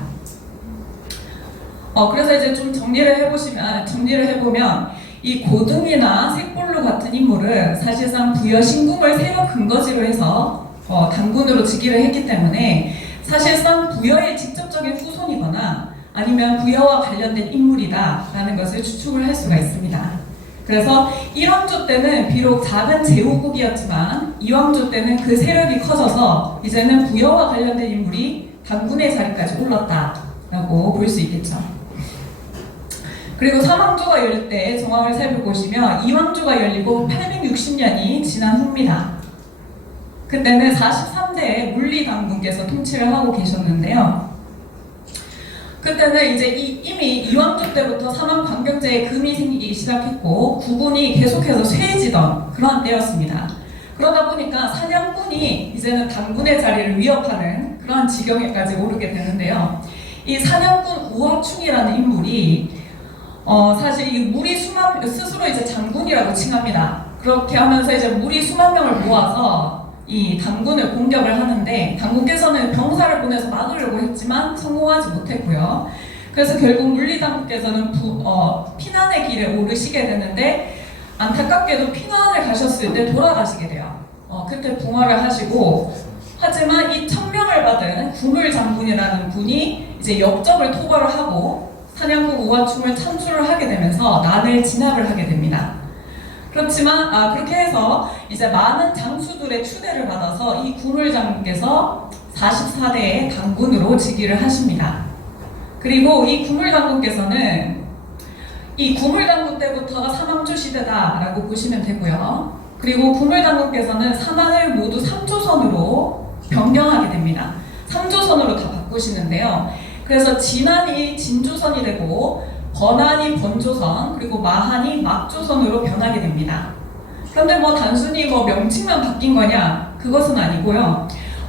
그래서 이제 좀 정리를 해보면 이 고등이나 색볼루 같은 인물은 사실상 부여 신궁을 세력 근거지로 해서 단군으로 즉위를 했기 때문에 사실상 부여의 직접적인 후손이거나 아니면 부여와 관련된 인물이다라는 것을 추측을 할 수가 있습니다. 그래서 1왕조 때는 비록 작은 제후국이었지만 2왕조 때는 그 세력이 커져서 이제는 부여와 관련된 인물이 단군의 자리까지 올랐다라고 볼 수 있겠죠. 그리고 3왕조가 열릴 때 정황을 살펴보시면 2왕조가 열리고 860년이 지난 후입니다. 그때는 43대 물리당군께서 통치를 하고 계셨는데요. 그때는 이제 이미 2왕조 때부터 사망 관경제에 금이 생기기 시작했고 국군이 계속해서 쇠해지던 그러한 때였습니다. 그러다 보니까 사냥꾼이 이제는 당군의 자리를 위협하는 그러한 지경에까지 오르게 되는데요. 이 사냥꾼 우화충이라는 인물이 사실 이 무리 수만 스스로 이제 장군이라고 칭합니다. 그렇게 하면서 이제 무리 수만 명을 모아서 이 당군을 공격을 하는데 당군께서는 병사를 보내서 막으려고 했지만 성공하지 못했고요. 그래서 결국 물리당군께서는 피난의 길에 오르시게 되는데 안타깝게도 피난을 가셨을 때 돌아가시게 돼요. 그때 붕어를 하시고 하지만 이 천명을 받은 구물장군이라는 분이 이제 역적을 토벌을 하고 사냥꾼 우화충을 창출을 하게 되면서 난을 진압을 하게 됩니다. 그렇지만 그렇게 해서 이제 많은 장수들의 추대를 받아서 이 구물장군께서 44대의 당군으로 즉위를 하십니다. 그리고 이 구물장군께서는 이 구물장군 때부터가 삼왕조 시대다라고 보시면 되고요. 그리고 구물장군께서는 사망을 모두 3조선으로 변경하게 됩니다. 3조선으로 다 바꾸시는데요. 그래서 진안이 진조선이 되고 번안이 번조선 그리고 마한이 막조선으로 변하게 됩니다. 그런데 단순히 명칭만 바뀐 거냐? 그것은 아니고요.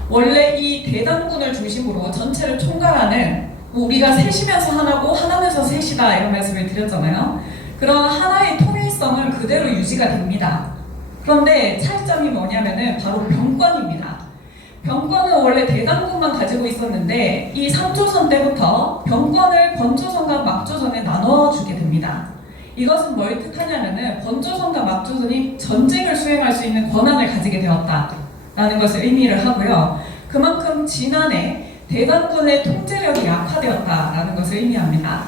원래 이 대당군을 중심으로 전체를 총괄하는 우리가 셋이면서 하나고 하나면서 셋이다 이런 말씀을 드렸잖아요. 그런 하나의 통일성은 그대로 유지가 됩니다. 그런데 차이점이 뭐냐면은 바로 병권입니다. 병권은 원래 대당군만 가지고 있었는데 이 3조선 때부터 병권을 번조선과 막조선에 나눠주게 됩니다. 이것은 뭘 뜻하냐면은 번조선과 막조선이 전쟁을 수행할 수 있는 권한을 가지게 되었다라는 것을 의미를 하고요. 그만큼 진안에 대당군의 통제력이 약화되었다라는 것을 의미합니다.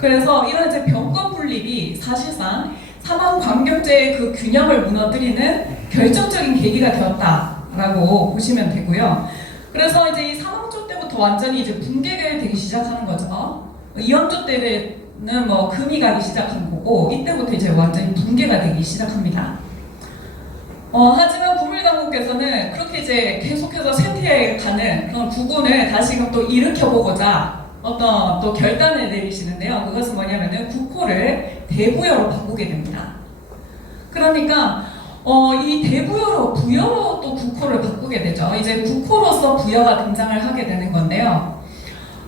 그래서 이런 이제 병권 분립이 사실상 사망 관경제의 그 균형을 무너뜨리는 결정적인 계기가 되었다라고 보시면 되고요. 그래서 이제 이 삼왕조 때부터 완전히 이제 붕괴가 되기 시작하는 거죠. 이왕조 때는 금이 가기 시작한 거고 이때부터 이제 완전히 붕괴가 되기 시작합니다. 하지만 구물당국께서는 그렇게 이제 계속해서 쇠퇴해가는 그런 국군을 다시금 또 일으켜보고자 어떤 또 결단을 내리시는데요. 그것은 뭐냐면은 국호를 대부여로 바꾸게 됩니다. 그러니까 이 대부여로 부여로 또 국호를 바꾸게 되죠. 이제 국호로서 부여가 등장을 하게 되는 건데요.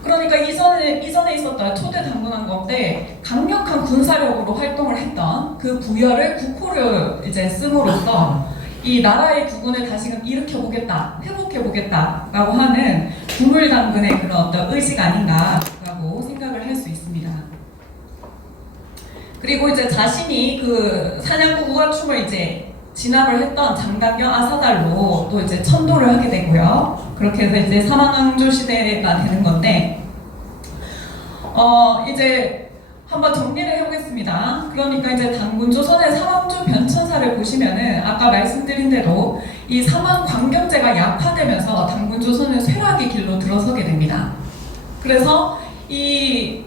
그러니까 이전에 있었던 초대 당군왕건 때 강력한 군사력으로 활동을 했던 그 부여를 국호를 이제 씀으로써 이 나라의 국군을 다시금 일으켜보겠다, 회복해보겠다라고 하는 구물당군의 그런 어떤 의지가 아닌가라고 생각을 할 수 있습니다. 그리고 이제 자신이 그 사냥꾼 우화충을 이제 진압을 했던 장단경 아사달로 또 이제 천도를 하게 되고요. 그렇게 해서 이제 사망왕조 시대가 되는 건데, 이제 한번 정리를 해보겠습니다. 그러니까 이제 당군 조선의 사망조 변천사를 보시면은 아까 말씀드린 대로 이 사망 관경제가 약화되면서 당군 조선은 쇠락의 길로 들어서게 됩니다. 그래서 이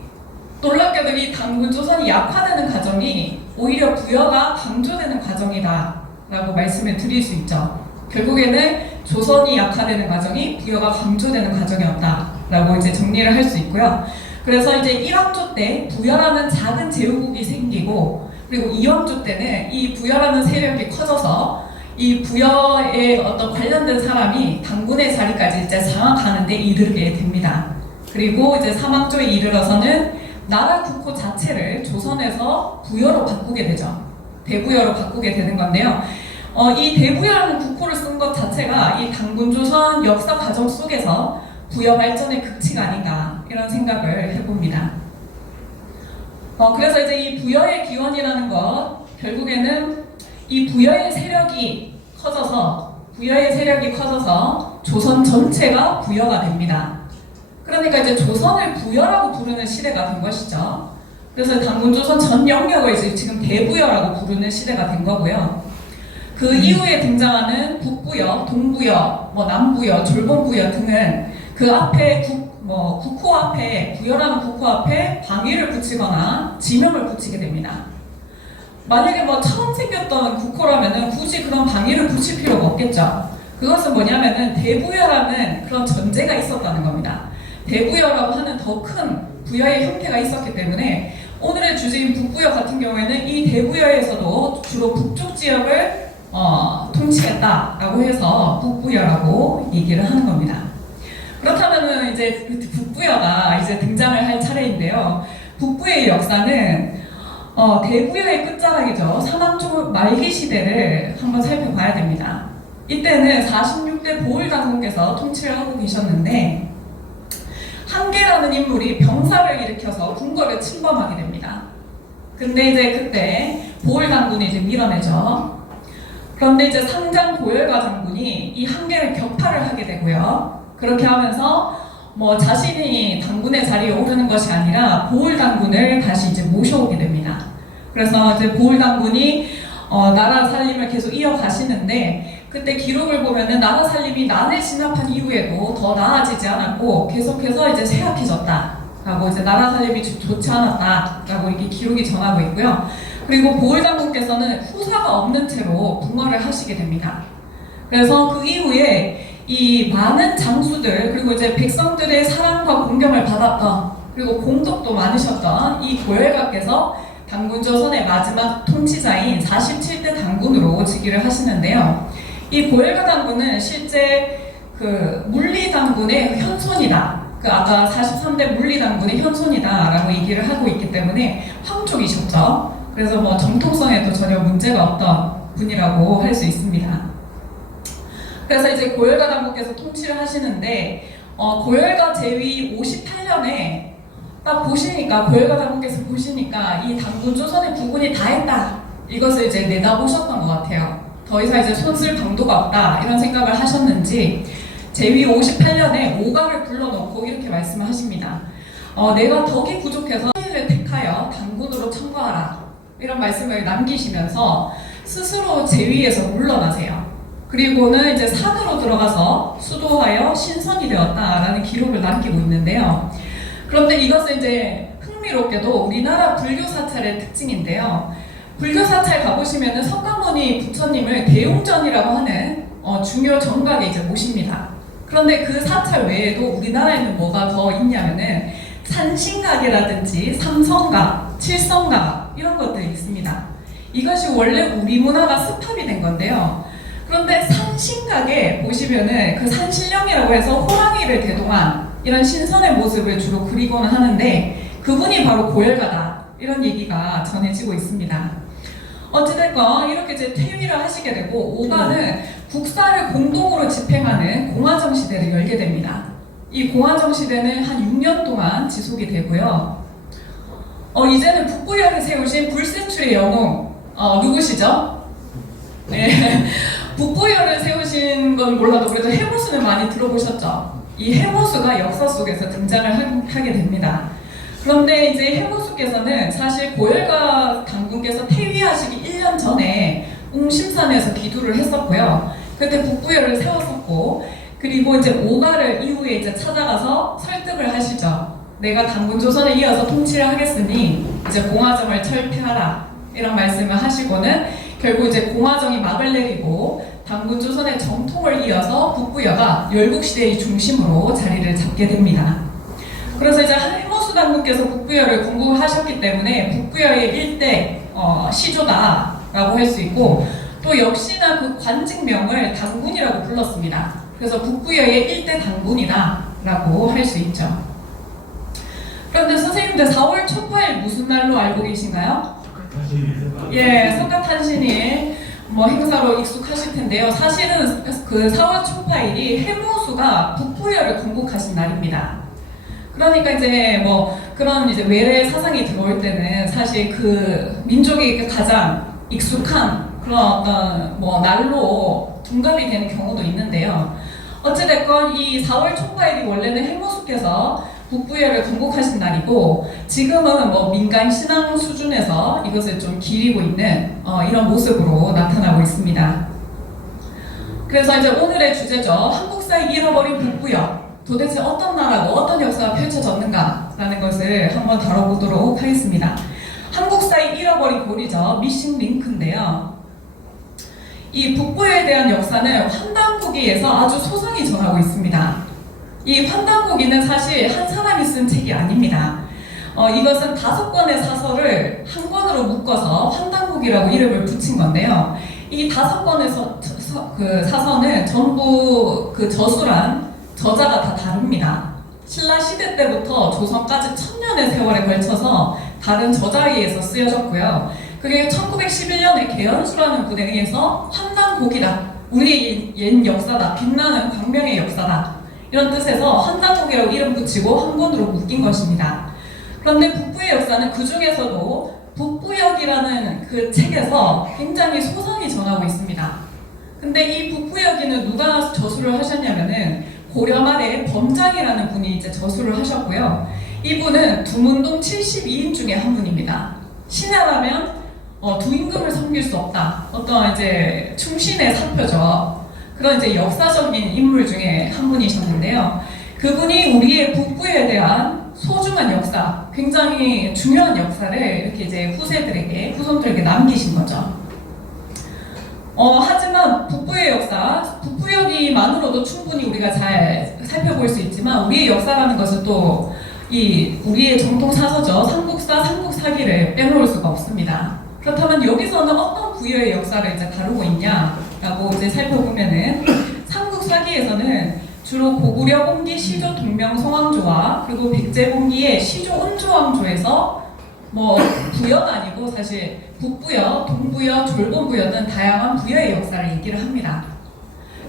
놀랍게도 이 당군 조선이 약화되는 과정이 오히려 부여가 강조되는 과정이다라고 말씀을 드릴 수 있죠. 결국에는 조선이 약화되는 과정이 부여가 강조되는 과정이었다라고 이제 정리를 할 수 있고요. 그래서 이제 1왕조 때 부여라는 작은 제후국이 생기고, 그리고 2왕조 때는 이 부여라는 세력이 커져서 이 부여에 어떤 관련된 사람이 당군의 자리까지 이제 장악하는 데 이르게 됩니다. 그리고 이제 3왕조에 이르러서는 나라 국호 자체를 조선에서 부여로 바꾸게 되죠. 대부여로 바꾸게 되는 건데요. 이 대부여라는 국호를 쓴 것 자체가 이 당군조선 역사 과정 속에서 부여 발전의 극치가 아닌가 이런 생각을 해봅니다. 그래서 이제 이 부여의 기원이라는 것 결국에는 이 부여의 세력이 커져서 조선 전체가 부여가 됩니다. 그러니까 이제 조선을 부여라고 부르는 시대가 된 것이죠. 그래서 당군조선 전 영역을 이제 지금 대부여라고 부르는 시대가 된 거고요. 그 이후에 등장하는 북부여, 동부여, 남부여, 졸본부여 등은 그 앞에 국호 앞에 부여라는 국호 앞에 방위를 붙이거나 지명을 붙이게 됩니다. 만약에 처음 생겼던 국호라면은 굳이 그런 방위를 붙일 필요가 없겠죠. 그것은 뭐냐면은 대부여라는 그런 전제가 있었다는 겁니다. 대부여라고 하는 더 큰 부여의 형태가 있었기 때문에 오늘의 주제인 북부여 같은 경우에는 이 대부여에서도 주로 북쪽 지역을 통치했다라고 해서 북부여라고 얘기를 하는 겁니다. 그렇다면은 이제 북부여가 이제 등장을 할 차례인데요. 북부의 역사는 대부여의 끝자락이죠. 삼왕조 말기 시대를 한번 살펴봐야 됩니다. 이때는 46대 보울당군께서 통치를 하고 계셨는데 한계라는 인물이 병사를 일으켜서 궁궐을 침범하게 됩니다. 근데 이제 그때 보울당군이 이제 밀어내죠. 그런데 이제 상장 고열가 장군이 이 한계를 격파를 하게 되고요. 그렇게 하면서 자신이 당군의 자리에 오르는 것이 아니라 보울당군을 다시 이제 모셔오게 됩니다. 그래서 이제 보울당군이 나라 살림을 계속 이어가시는데 그때 기록을 보면은 나라 살림이 난을 진압한 이후에도 더 나아지지 않았고 계속해서 이제 쇠약해졌다라고 이제 나라 살림이 좋지 않았다라고 이렇게 기록이 전하고 있고요. 그리고 보울당군께서는 후사가 없는 채로 붕어를 하시게 됩니다. 그래서 그 이후에 이 많은 장수들 그리고 이제 백성들의 사랑과 공경을 받았던 그리고 공덕도 많으셨던 이 고열가께서 당군조선의 마지막 통치자인 47대 당군으로 즉위를 하시는데요. 이 고열가 당군은 실제 그 물리당군의 현손이다. 아까 43대 물리당군의 현손이다라고 얘기를 하고 있기 때문에 황족이셨죠. 그래서 정통성에도 전혀 문제가 없던 분이라고 할 수 있습니다. 그래서 이제 고열가 당군께서 통치를 하시는데 고열가 제위 58년에 딱 보시니까 고열가 당군께서 보시니까 이 당군 조선의 부군이 다 했다. 이것을 이제 내다보셨던 것 같아요. 더 이상 이제 손쓸 방도가 없다 이런 생각을 하셨는지 제위 58년에 오가를 불러놓고 이렇게 말씀을 하십니다. 내가 덕이 부족해서 신을 택하여 당군으로 청구하라 이런 말씀을 남기시면서 스스로 제위에서 물러나세요. 그리고는 이제 산으로 들어가서 수도하여 신선이 되었다라는 기록을 남기고 있는데요. 그런데 이것은 이제 흥미롭게도 우리나라 불교 사찰의 특징인데요. 불교 사찰 가보시면은 석가모니 부처님을 대웅전이라고 하는 중요 정각에 이제 모십니다. 그런데 그 사찰 외에도 우리나라에는 뭐가 더 있냐면은 산신각이라든지 삼성각, 칠성각 이런 것들이 있습니다. 이것이 원래 우리 문화가 습합이 된 건데요. 그런데 산신각에 보시면은 그 산신령이라고 해서 호랑이를 대동한 이런 신선의 모습을 주로 그리고는 하는데 그분이 바로 고열가다 이런 얘기가 전해지고 있습니다. 어찌됐건 이렇게 이제 퇴위를 하시게 되고 오가는 국사를 공동으로 집행하는 공화정 시대를 열게 됩니다. 이 공화정 시대는 한 6년 동안 지속이 되고요. 이제는 북부여를 세우신 불세출의 영웅 누구시죠? 네. 북부여를 세우신 건 몰라도 그래도 해모수는 많이 들어보셨죠? 이 해모수가 역사 속에서 등장을 하게 됩니다. 그런데 이제 해모수께서는 사실 고열가 당군께서 퇴위하시기 1년 전에 웅심산에서 기도를 했었고요. 그때 북부여를 세웠었고, 그리고 이제 오가를 이후에 이제 찾아가서 설득을 하시죠. 내가 당군 조선에 이어서 통치를 하겠으니 이제 공화정을 철폐하라 이런 말씀을 하시고는 결국 이제 공화정이 막을 내리고 당군 조선의 정통을 이어서 북부여가 열국시대의 중심으로 자리를 잡게 됩니다. 그래서 이제 해모수 당군께서 북부여를 건국하셨기 때문에 북부여의 일대 시조다라고 할 수 있고 또 역시나 그 관직명을 당군이라고 불렀습니다. 그래서 북부여의 일대 당군이다라고 할 수 있죠. 그런데 선생님들 4월 초파일 무슨 날로 알고 계신가요? 예, 석가탄신일. 뭐 행사로 익숙하실 텐데요. 사실은 그 4월 초파일이 해무수가 북부여를 건국하신 날입니다. 그러니까 이제 뭐 그런 이제 외래 사상이 들어올 때는 사실 그 민족이 가장 익숙한 그런 어떤 뭐 날로 둔갑이 되는 경우도 있는데요. 어찌됐건 이 4월 초파일이 원래는 해무수께서 북부여를 건국하신 날이고 지금은 뭐 민간 신앙 수준에서 이것을 좀 기리고 있는 이런 모습으로 나타나고 있습니다. 그래서 이제 오늘의 주제죠. 한국사의 잃어버린 북부여. 도대체 어떤 나라고 어떤 역사가 펼쳐졌는가라는 것을 한번 다뤄보도록 하겠습니다. 한국사의 잃어버린 고리죠. 미싱 링크인데요. 이 북부여에 대한 역사는 환단고기에서 아주 소상히 전하고 있습니다. 이 환단고기는 사실 한 사람이 쓴 책이 아닙니다. 이것은 5권의 사설을 한 권으로 묶어서 환단고기라고 이름을 붙인 건데요. 이 5권의 그 사서는 전부 그 저술한 저자가 다 다릅니다. 신라 시대 때부터 조선까지 1000년의 세월에 걸쳐서 다른 저자에 의해서 쓰여졌고요. 그게 1911년에 개연수라는 분에 의해서 환단고기다, 우리의 옛 역사다, 빛나는 광명의 역사다, 이런 뜻에서 환단고기라고 이름 붙이고 한 권으로 묶인 것입니다. 그런데 북부의 역사는 그 중에서도 북부역이라는 그 책에서 굉장히 소상히 전하고 있습니다. 근데 이 북부역기는 누가 저술을 하셨냐면은 고려 말에 범장이라는 분이 이제 저술을 하셨고요. 이분은 두문동 72인 중에 한 분입니다. 신하라면 두 임금을 섬길 수 없다. 어떤 이제 충신의 사표죠. 그런 이제 역사적인 인물 중에 한 분이셨는데요. 그분이 우리의 북부에 대한 소중한 역사, 굉장히 중요한 역사를 이렇게 이제 후손들에게 남기신 거죠. 하지만 북부의 역사, 북부여기만으로도 충분히 우리가 잘 살펴볼 수 있지만 우리의 역사라는 것은 또 우리의 정통 사서죠. 삼국사, 삼국사기를 빼놓을 수가 없습니다. 그렇다면 여기서는 어떤 부여의 역사를 이제 다루고 있냐라고 이제 살펴보면은 삼국사기에서는 주로 고구려 봉기 시조 동명성왕조와 그리고 백제봉기의 시조 온조왕조에서 뭐 부여가 아니고 사실 북부여, 동부여, 졸본부여 등 다양한 부여의 역사를 얘기를 합니다.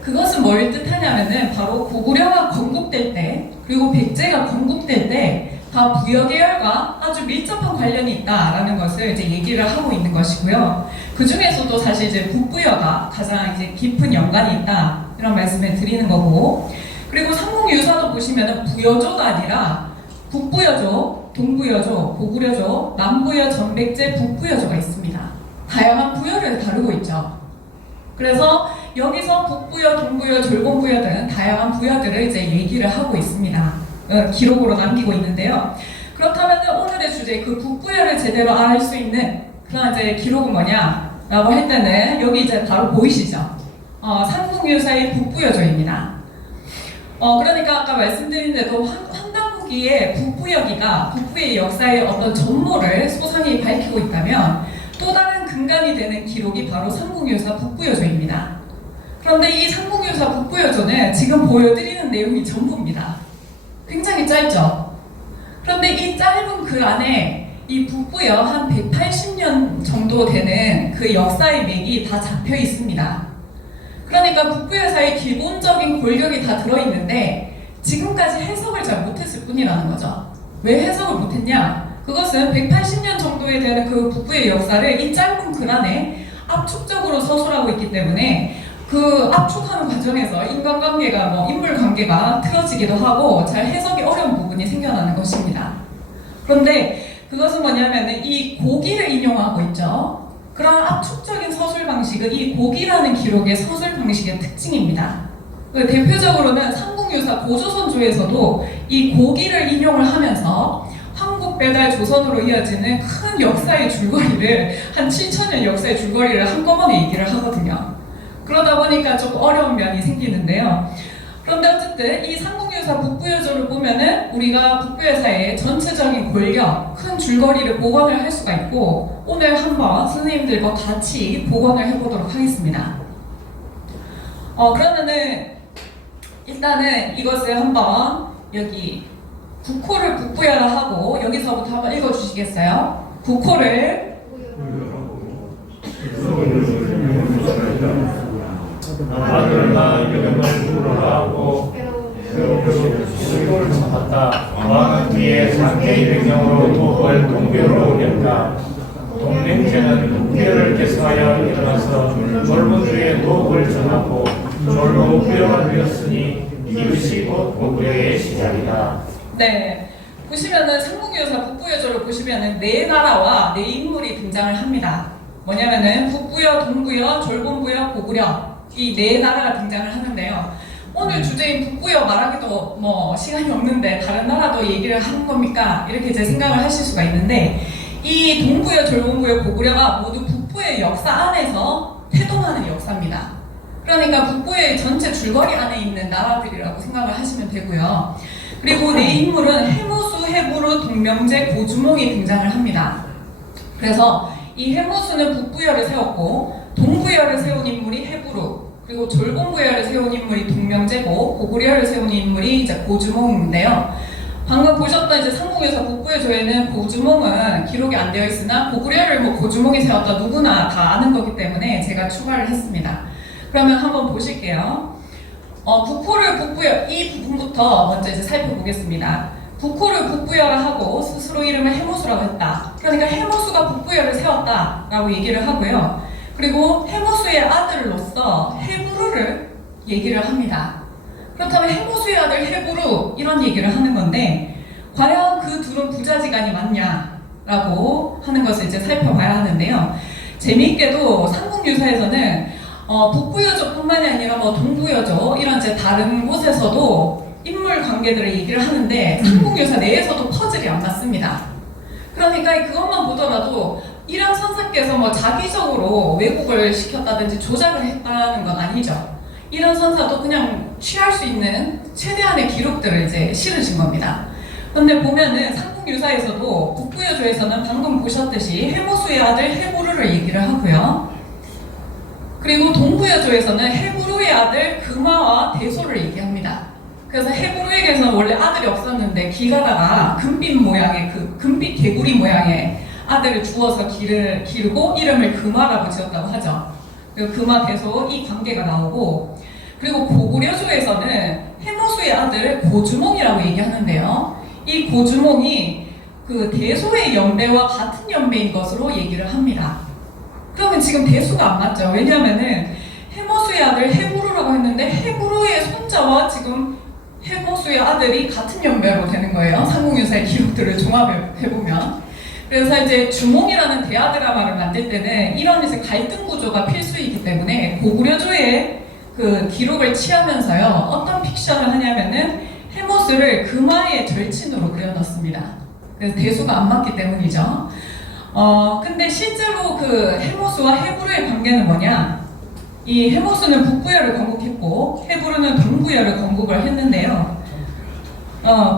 그것은 뭘 뜻하냐면은 바로 고구려가 건국될 때 그리고 백제가 건국될 때 다 부여 계열과 아주 밀접한 관련이 있다라는 것을 이제 얘기를 하고 있는 것이고요. 그 중에서도 사실 이제 북부여가 가장 이제 깊은 연관이 있다 이런 말씀을 드리는 거고, 그리고 삼국유사도 보시면은 부여조가 아니라 북부여조, 동부여조, 고구려조, 남부여, 전백제, 북부여조가 있습니다. 다양한 부여를 다루고 있죠. 그래서 여기서 북부여, 동부여, 졸본부여 등 다양한 부여들을 이제 얘기를 하고 있습니다. 기록으로 남기고 있는데요. 그렇다면 오늘의 주제, 그 북부여를 제대로 알 수 있는 그런 이제 기록은 뭐냐라고 할 때는 여기 이제 바로 보이시죠? 삼국유사의 북부여조입니다. 그러니까 아까 말씀드린 대로 환단고기의 북부여기가 북부의 역사의 어떤 전모를 소상히 밝히고 있다면 또 다른 근간이 되는 기록이 바로 삼국유사 북부여조입니다. 그런데 이 삼국유사 북부여조는 지금 보여드리는 내용이 전부입니다. 굉장히 짧죠? 그런데 이 짧은 글 안에 이 북부여 한 180년 정도 되는 그 역사의 맥이 다 잡혀 있습니다. 그러니까 북부여사의 기본적인 골격이 다 들어있는데 지금까지 해석을 잘 못했을 뿐이라는 거죠. 왜 해석을 못했냐? 그것은 180년 정도에 되는 그 북부의 역사를 이 짧은 글 안에 압축적으로 서술하고 있기 때문에 그 압축하는 과정에서 인간관계가 인물관계가 틀어지기도 하고 잘 해석이 어려운 부분이 생겨나는 것입니다. 그런데 그것은 뭐냐면은 이 고기를 인용하고 있죠. 그런 압축적인 서술 방식은 이 고기라는 기록의 서술 방식의 특징입니다. 대표적으로는 삼국유사 고조선조에서도 이 고기를 인용을 하면서 한국배달 조선으로 이어지는 큰 역사의 줄거리를 한 7,000년 역사의 줄거리를 한꺼번에 얘기를 하거든요. 그러다 보니까 조금 어려운 면이 생기는데요. 그런데 어쨌든 이 삼국유사 북부여조를 보면은 우리가 북부여사의 전체적인 골격, 큰 줄거리를 복원을 할 수가 있고 오늘 한번 선생님들과 같이 복원을 해보도록 하겠습니다. 그러면은 일단은 이것을 한번 여기 국호를 북부여라 하고 여기서부터 한번 읽어주시겠어요? 국호를 아들만 이름을 부르라고 수고를 참았다. 왕은 뒤에 상계의 명령으로 독을 동묘로 옮겼다. 동맹제는 북부여를 계속하여 일어나서 젊은 주의 독을 전하고 졸로 부여가 되었으니 이것이 곧 고구려의 시작이다. 네, 보시면은 삼국유사 북부여조를 보시면은 네 나라와 네 인물이 등장을 합니다. 뭐냐면은 북부여, 동부여, 졸본부여, 고구려 이 네 나라가 등장을 하는데요. 오늘 주제인 북부여 말하기도 뭐 시간이 없는데 다른 나라도 얘기를 하는 겁니까? 이렇게 이제 생각을 하실 수가 있는데 이 동부여, 졸본부여, 고구려가 모두 북부의 역사 안에서 태동하는 역사입니다. 그러니까 북부의 전체 줄거리 안에 있는 나라들이라고 생각을 하시면 되고요. 그리고 네 인물은 해무수, 해부루, 동명제, 고주몽이 등장을 합니다. 그래서 이 해무수는 북부여를 세웠고 동부여를 세운 인물이 해부루, 그리고 졸본부여를 세운 인물이 동명제고 고구려를 세운 인물이 이제 고주몽인데요. 방금 보셨던 이제 삼국유사 북부여조에는 고주몽은 기록이 안 되어 있으나 고구려를 뭐 고주몽이 세웠다 누구나 다 아는 거기 때문에 제가 추가를 했습니다. 그러면 한번 보실게요. 북호를 북부여 이 부분부터 먼저 이제 살펴보겠습니다. 북호를 북부여라 하고 스스로 이름을 해무수라고 했다. 그러니까 해무수가 북부여를 세웠다라고 얘기를 하고요. 그리고 해무수의 아들로서 해부루를 얘기를 합니다. 그렇다면 해무수의 아들 해부루 이런 얘기를 하는 건데 과연 그 둘은 부자지간이 맞냐라고 하는 것을 이제 살펴봐야 하는데요. 재미있게도 삼국유사에서는 북부여조뿐만이 아니라 뭐 동부여조 이런 이제 다른 곳에서도 인물 관계들을 얘기를 하는데 삼국유사 내에서도 퍼즐이 안 맞습니다. 그러니까 그것만 보더라도 이란 선사께서 뭐 자기적으로 왜곡을 시켰다든지 조작을 했다는 건 아니죠. 이란 선사도 그냥 취할 수 있는 최대한의 기록들을 이제 실으신 겁니다. 근데 보면은 삼국유사에서도 북부여조에서는 방금 보셨듯이 해무수의 아들 해부루를 얘기를 하고요. 그리고 동부여조에서는 해부루의 아들 금화와 대소를 얘기합니다. 그래서 해부루에게서는 원래 아들이 없었는데 기가다가 금빛 모양의 금빛 개구리 모양의 아들을 주어서 기르고 이름을 금화라고 지었다고 하죠. 그리고 금화 대소 이 관계가 나오고 그리고 고구려조에서는 해무수의 아들 고주몽이라고 얘기하는데요. 이 고주몽이 그 대소의 연배와 같은 연배인 것으로 얘기를 합니다. 그러면 지금 대수가 안 맞죠. 왜냐하면은 해무수의 아들 해부루라고 했는데 해부루의 손자와 지금 해무수의 아들이 같은 연배로 되는 거예요. 삼국유사의 기록들을 종합해보면. 그래서 이제 주몽이라는 대하드라마를 만들 때는 이런 이제 갈등 구조가 필수이기 때문에 고구려조의 그 기록을 취하면서요. 어떤 픽션을 하냐면은 해무수를 금화의 절친으로 그려놨습니다. 그래서 대수가 안 맞기 때문이죠. 근데 실제로 그 해무수와 해부루의 관계는 뭐냐? 이 해무수는 북부여를 건국했고 해부루는 동부여를 건국을 했는데요.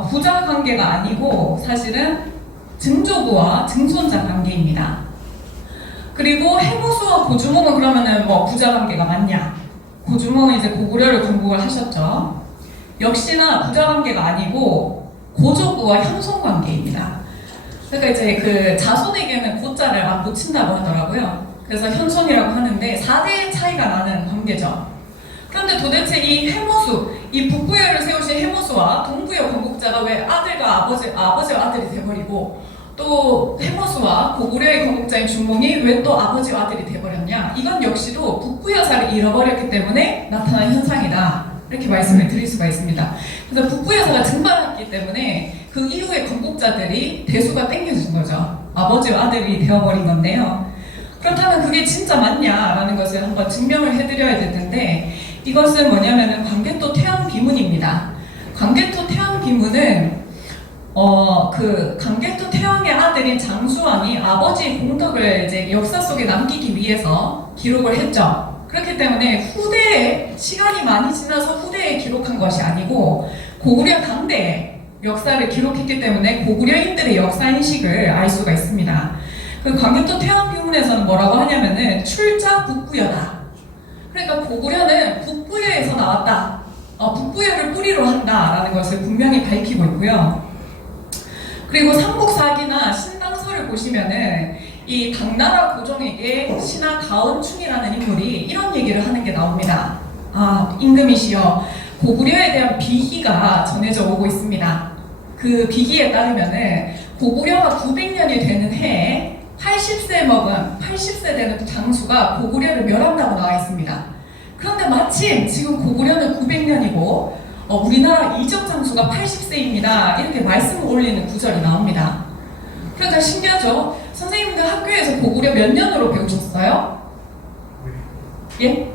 부자 관계가 아니고 사실은 증조부와 증손자 관계입니다. 그리고 해무수와 고주몽은 그러면은 뭐 부자 관계가 맞냐? 고주몽은 이제 고구려를 건국을 하셨죠. 역시나 부자 관계가 아니고 고조부와 현손 관계입니다. 그러니까 이제 그 자손에게는 고자를 안 붙인다고 하더라고요. 그래서 현손이라고 하는데 4대의 차이가 나는 관계죠. 그런데 도대체 이 해무수, 이 북부여를 세우신 해무수와 동부여 건국자가 왜 아들과 아버지와 아들이 돼버리고 또 해무수와 고구려의 건국자인 주몽이 왜 또 아버지와 아들이 돼버렸냐? 이건 역시도 북부여사를 잃어버렸기 때문에 나타난 현상이다. 이렇게 말씀을 드릴 수가 있습니다. 그래서 북부여사가 증발했기 때문에 그 이후의 건국자들이 대수가 땡겨진 거죠. 아버지와 아들이 되어버린 건데요. 그렇다면 그게 진짜 맞냐라는 것을 한번 증명을 해드려야 될 텐데 이것은 뭐냐면은 광개토 태양 비문입니다. 광개토 태양 비문은 그 광개토 태양의 아들인 장수왕이 아버지의 공덕을 이제 역사 속에 남기기 위해서 기록을 했죠. 그렇기 때문에 후대에 시간이 많이 지나서 후대에 기록한 것이 아니고 고구려 당대의 역사를 기록했기 때문에 고구려인들의 역사인식을 알 수가 있습니다. 그 광개토 태양비문에서는 뭐라고 하냐면은 출자 북부여다. 그러니까 고구려는 북부여에서 나왔다. 북부여를 뿌리로 한다라는 것을 분명히 밝히고 있고요. 그리고 삼국사기나 신당서를 보시면은 이 당나라 고종에게 신하 가언충이라는 인물이 이런 얘기를 하는 게 나옵니다. 임금이시여 고구려에 대한 비기가 전해져 오고 있습니다. 그 비기에 따르면은 고구려가 900년이 되는 해에 80세 되는 장수가 고구려를 멸한다고 나와 있습니다. 그런데 마침 지금 고구려는 900년이고 우리나라 이적 장수가 80세입니다. 이렇게 말씀을 올리는 구절이 나옵니다. 그러니까 신기하죠? 선생님들 학교에서 고구려 몇 년으로 배우셨어요? 예?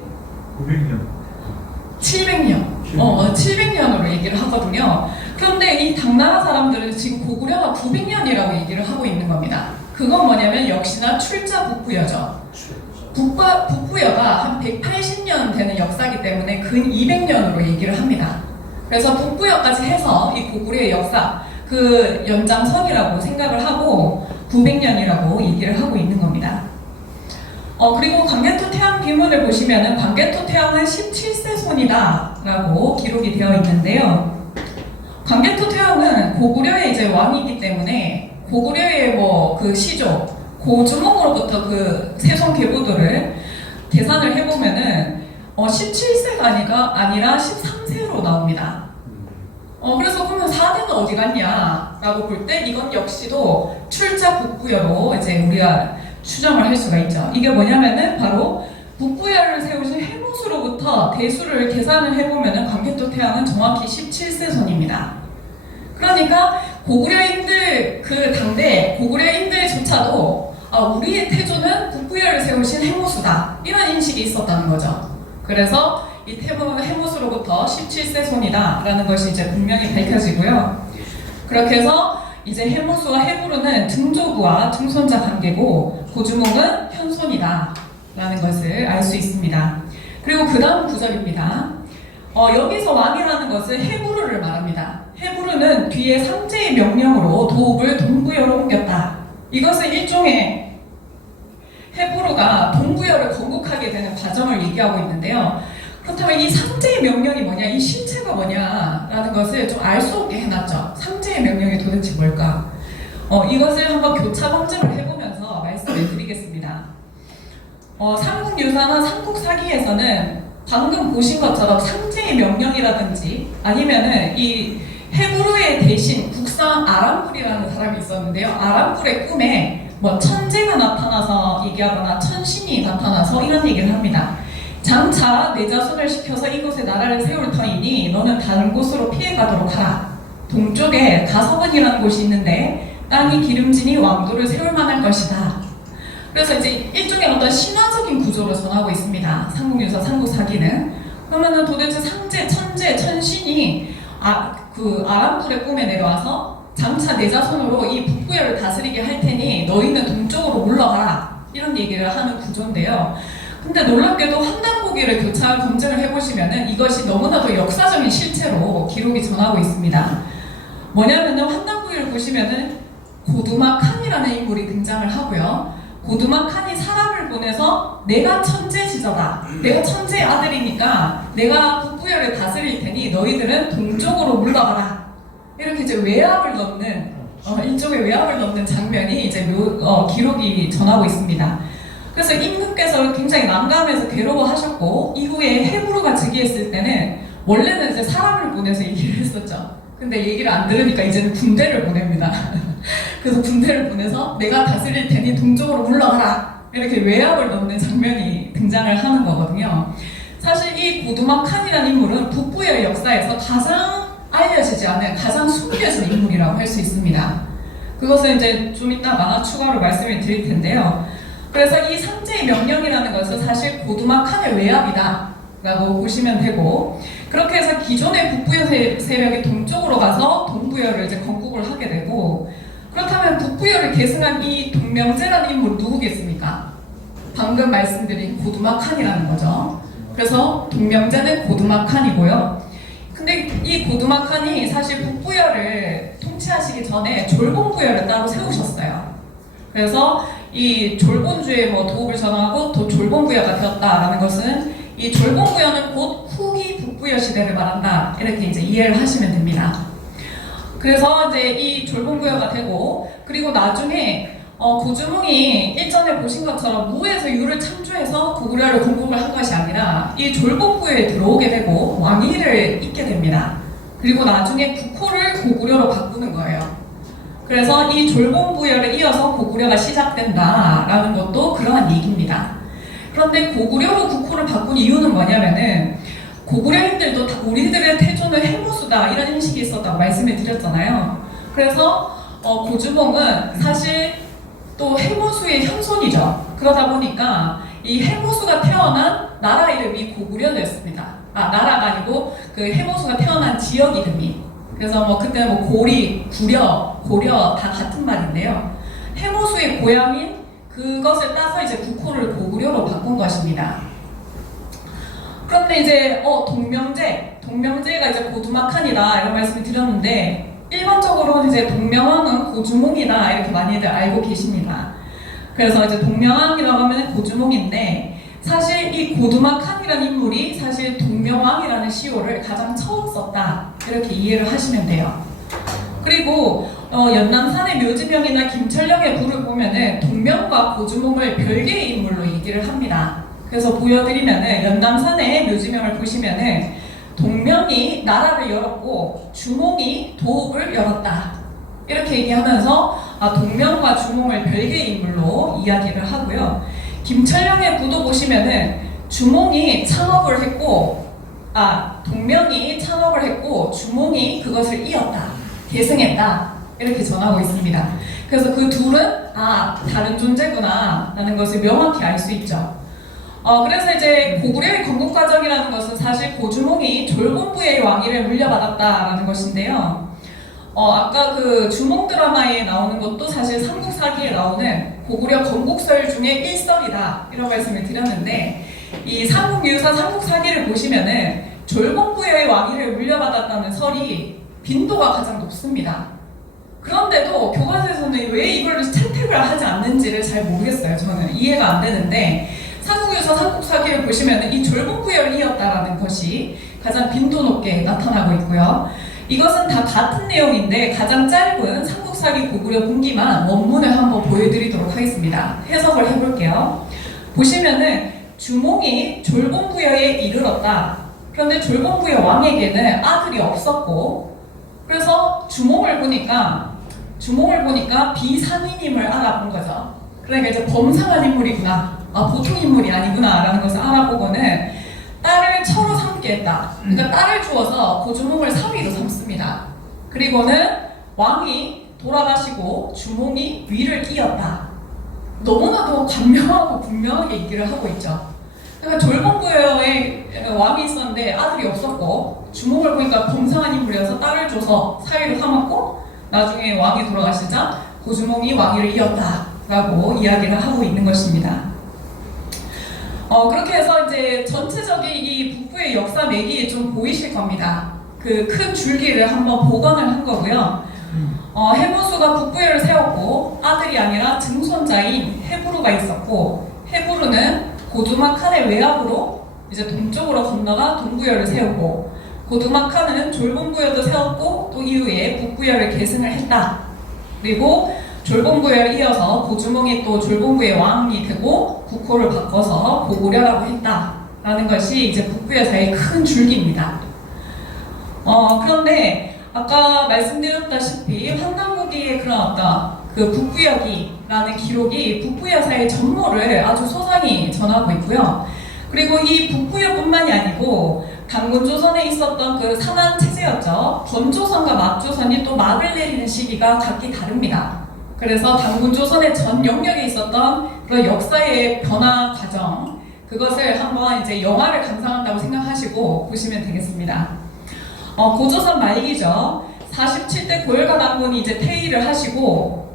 900년. 700년. 700년으로 얘기를 하거든요. 그런데 이 당나라 사람들은 지금 고구려가 900년이라고 얘기를 하고 있는 겁니다. 그건 뭐냐면 역시나 출자 북부여죠. 북부여가 한 180년 되는 역사이기 때문에 근 200년으로 얘기를 합니다. 그래서 북부여까지 해서 이 고구려의 역사, 그 연장선이라고 생각을 하고 900년이라고 얘기를 하고 있는 겁니다. 그리고 광개토 태양 비문을 보시면은 광개토 태양은 17세 손이다 라고 기록이 되어 있는데요. 광개토 태양은 고구려의 이제 왕이기 때문에 고구려의 그 시조 고주몽으로부터 그 세손 계보들을 계산을 해보면은 17세가 아니라 13세로 나옵니다. 그래서 그러면 4대는 어디 갔냐 라고 볼 때 이건 역시도 출자 북부여로 이제 우리가 추정을 할 수가 있죠. 이게 뭐냐면은 바로 북부여를 세우신 해무수로부터 대수를 계산을 해보면은 광개토 태양은 정확히 17세 손입니다. 그러니까 고구려인들 그 당대 고구려인들조차도 우리의 태조는 북부여를 세우신 해무수다 이런 인식이 있었다는 거죠. 그래서 이 해무수로부터 17세 손이다 라는 것이 이제 분명히 밝혀지고요. 그렇게 해서 이제 해무수와 해부르는 증조부와 증손자 관계고 고주몽은 현손이다 라는 것을 알 수 있습니다. 그리고 그 다음 구절입니다. 여기서 왕이라는 것은 해부르를 말합니다. 해부르는 뒤에 상제의 명령으로 도읍을 동부여로 옮겼다. 이것은 일종의 해부르가 동부여를 건국하게 되는 과정을 얘기하고 있는데요. 그렇다면 이 상제의 명령이 뭐냐, 이 실체가 뭐냐라는 것을 좀 알 수 없게 해놨죠. 상제의 명령이 도대체 뭘까? 이것을 한번 교차 검증을 해보면서 말씀을 드리겠습니다. 삼국유사나 삼국사기에서는 방금 보신 것처럼 상제의 명령이라든지 아니면은 이 해부르의 대신 국상 아람불이라는 사람이 있었는데요. 아람불의 꿈에 천재가 나타나서 얘기하거나 천신이 나타나서 이런 얘기를 합니다. 장차 내 자손을 시켜서 이곳에 나라를 세울 터이니 너는 다른 곳으로 피해가도록 하라. 동쪽에 가서번이라는 곳이 있는데 땅이 기름지니 왕도를 세울 만할 것이다. 그래서 이제 일종의 어떤 신화적인 구조로 전하고 있습니다. 삼국유사, 삼국사기는. 그러면은 도대체 상제, 천재, 천신이 그 아람불의 꿈에 내려와서 장차 내 자손으로 이 북부여를 다스리게 할 테니 너희는 동쪽으로 물러가라. 이런 얘기를 하는 구조인데요. 근데 놀랍게도 한당고기를 교차 검증을 해보시면은 이것이 너무나도 역사적인 실체로 기록이 전하고 있습니다. 뭐냐면은 한당고기를 보시면은 고두마칸이라는 인물이 등장을 하고요. 고두마칸이 사람을 보내서 내가 천재지저다. 내가 천재의 아들이니까 내가 북부여를 다스릴 테니 너희들은 동쪽으로 물러가라. 이렇게 이제 외압을 넣는 일종의 외압을 넣는 장면이 이제 기록이 전하고 있습니다. 그래서 임금께서 굉장히 난감해서 괴로워하셨고 이후에 해부르가 즉위했을 때는 원래는 이제 사람을 보내서 얘기를 했었죠. 근데 얘기를 안 들으니까 이제는 군대를 보냅니다. 그래서 군대를 보내서 내가 다스릴 테니 동쪽으로 물러가라 이렇게 외압을 넣는 장면이 등장을 하는 거거든요. 사실 이 고두마칸이라는 인물은 북부여 역사에서 가장 알려지지 않은 가장 숨겨진 인물이라고 할 수 있습니다. 그것은 이제 좀 이따가 추가로 말씀을 드릴 텐데요. 그래서 이 상제의 명령이라는 것은 사실 고두마칸의 외압이다 라고 보시면 되고, 그렇게 해서 기존의 북부여 세력이 동쪽으로 가서 동부여를 이제 건국을 하게 되고, 그렇다면 북부여를 계승한 이 동명제라는 인물은 누구겠습니까? 방금 말씀드린 고두마칸이라는 거죠. 그래서 동명제는 고두마칸이고요. 근데 이 고두마칸이 사실 북부여를 통치하시기 전에 졸본부여를 따로 세우셨어요. 그래서 이 졸본주의 도읍을 전하고 또 졸본부여가 되었다라는 것은 이 졸본부여는 곧 후기 북부여 시대를 말한다 이렇게 이제 이해를 하시면 됩니다. 그래서 이제 이 졸본부여가 되고, 그리고 나중에 고주몽이 일전에 보신 것처럼 무에서 유를 창조해서 고구려를 공국을 한 것이 아니라 이 졸본부에 들어오게 되고 왕위를 잇게 됩니다. 그리고 나중에 국호를 고구려로 바꾸는 거예요. 그래서 이 졸본부열에 이어서 고구려가 시작된다라는 것도 그러한 얘기입니다. 그런데 고구려로 국호를 바꾼 이유는 뭐냐면은 고구려인들도 다 우리들의 태조는 해모수다 이런 인식이 있었다고 말씀을 드렸잖아요. 그래서 고주몽은 사실 또 해모수의 현손이죠. 그러다 보니까 이 해모수가 태어난 나라 이름이 고구려였습니다. 나라가 아니고 그 해모수가 태어난 지역 이름이. 그래서 뭐 그때 뭐 고리, 구려, 고려 다 같은 말인데요. 해모수의 고향인 그것을 따서 이제 국호를 고구려로 바꾼 것입니다. 그런데 이제 동명제가 이제 고두막한이다 이런 말씀을 드렸는데 일반적으로는 이제 동명왕은 고주몽이다 이렇게 많이들 알고 계십니다. 그래서 이제 동명왕이라고 하면 고주몽인데 사실 이 고두막한이라는 인물이 사실 동명왕이라는 시호를 가장 처음 썼다 이렇게 이해를 하시면 돼요. 그리고 연남산의 묘지명이나 김철령의 부를 보면은 동명과 고주몽을 별개의 인물로 얘기를 합니다. 그래서 보여드리면은 연남산의 묘지명을 보시면은 동명이 나라를 열었고 주몽이 도읍을 열었다 이렇게 얘기하면서 동명과 주몽을 별개의 인물로 이야기를 하고요. 김철령의 부도 보시면은 주몽이 창업을 했고 동명이 창업을 했고 주몽이 그것을 이었다 계승했다 이렇게 전하고 있습니다. 그래서 그 둘은 다른 존재구나 라는 것을 명확히 알 수 있죠. 그래서 이제 고구려의 건국 과정이라는 것은 사실 고주몽이 졸본부의 왕위를 물려받았다라는 것인데요. 아까 그 주몽 드라마에 나오는 것도 사실 삼국사기에 나오는 고구려 건국설 중에 일설이다 이런 말씀을 드렸는데 이 삼국유사 삼국사기를 보시면은 졸본부의 왕위를 물려받았다는 설이 빈도가 가장 높습니다. 그런데도 교과서에서는 왜 이걸 채택을 하지 않는지를 잘 모르겠어요. 저는 이해가 안 되는데 삼국유사 삼국사기를 보시면 이 졸본부열을 이었다라는 것이 가장 빈도 높게 나타나고 있고요. 이것은 다 같은 내용인데 가장 짧은 삼국사기 고구려 분기만 원문을 한번 보여드리도록 하겠습니다. 해석을 해볼게요. 보시면은 주몽이 졸본부여에 이르렀다. 그런데 졸본부여 왕에게는 아들이 없었고 그래서 주몽을 보니까 비상인임을 알아본 거죠. 그러니까 이제 범상한 인물이구나. 보통 인물이 아니구나 라는 것을 알아보고는 딸을 처로 삼게 했다. 그러니까 딸을 주어서 고주몽을 사위로 삼습니다. 그리고는 왕이 돌아가시고 주몽이 위를 띄었다. 너무나도 간명하고 분명하게 얘기를 하고 있죠. 그러니까 졸본부에 왕이 있었는데 아들이 없었고 주몽을 보니까 범상한 인물이어서 딸을 줘서 사위로 삼았고 나중에 왕이 돌아가시자 고주몽이 왕위를 이었다라고 이야기를 하고 있는 것입니다. 그렇게 해서 이제 전체적인 이 북부의 역사 맥이 좀 보이실 겁니다. 그 큰 줄기를 한번 복원을 한 거고요. 해부수가 북부열을 세웠고 아들이 아니라 증손자인 해부루가 있었고 해부루는 고두막한의 외압으로 이제 동쪽으로 건너가 동부열을 세우고 고두막한은 졸본부열도 세웠고 또 이후에 북부열을 계승을 했다. 그리고 졸본부에 이어서 고주몽이 또 졸본부의 왕이 되고 국호를 바꿔서 고구려라고 했다라는 것이 이제 북부여사의 큰 줄기입니다. 그런데 아까 말씀드렸다시피 환단고기에 그런 그 북부여기라는 기록이 북부여사의 전모를 아주 소상히 전하고 있고요. 그리고 이 북부여뿐만이 아니고 단군조선에 있었던 그 상한 체제였죠. 전조선과 막조선이 또 막을 내리는 시기가 각기 다릅니다. 그래서 단군조선의 전 영역에 있었던 그런 역사의 변화 과정 그것을 한번 이제 영화를 감상한다고 생각하시고 보시면 되겠습니다. 고조선 말기죠. 47대 고열가 단군이 이제 퇴위를 하시고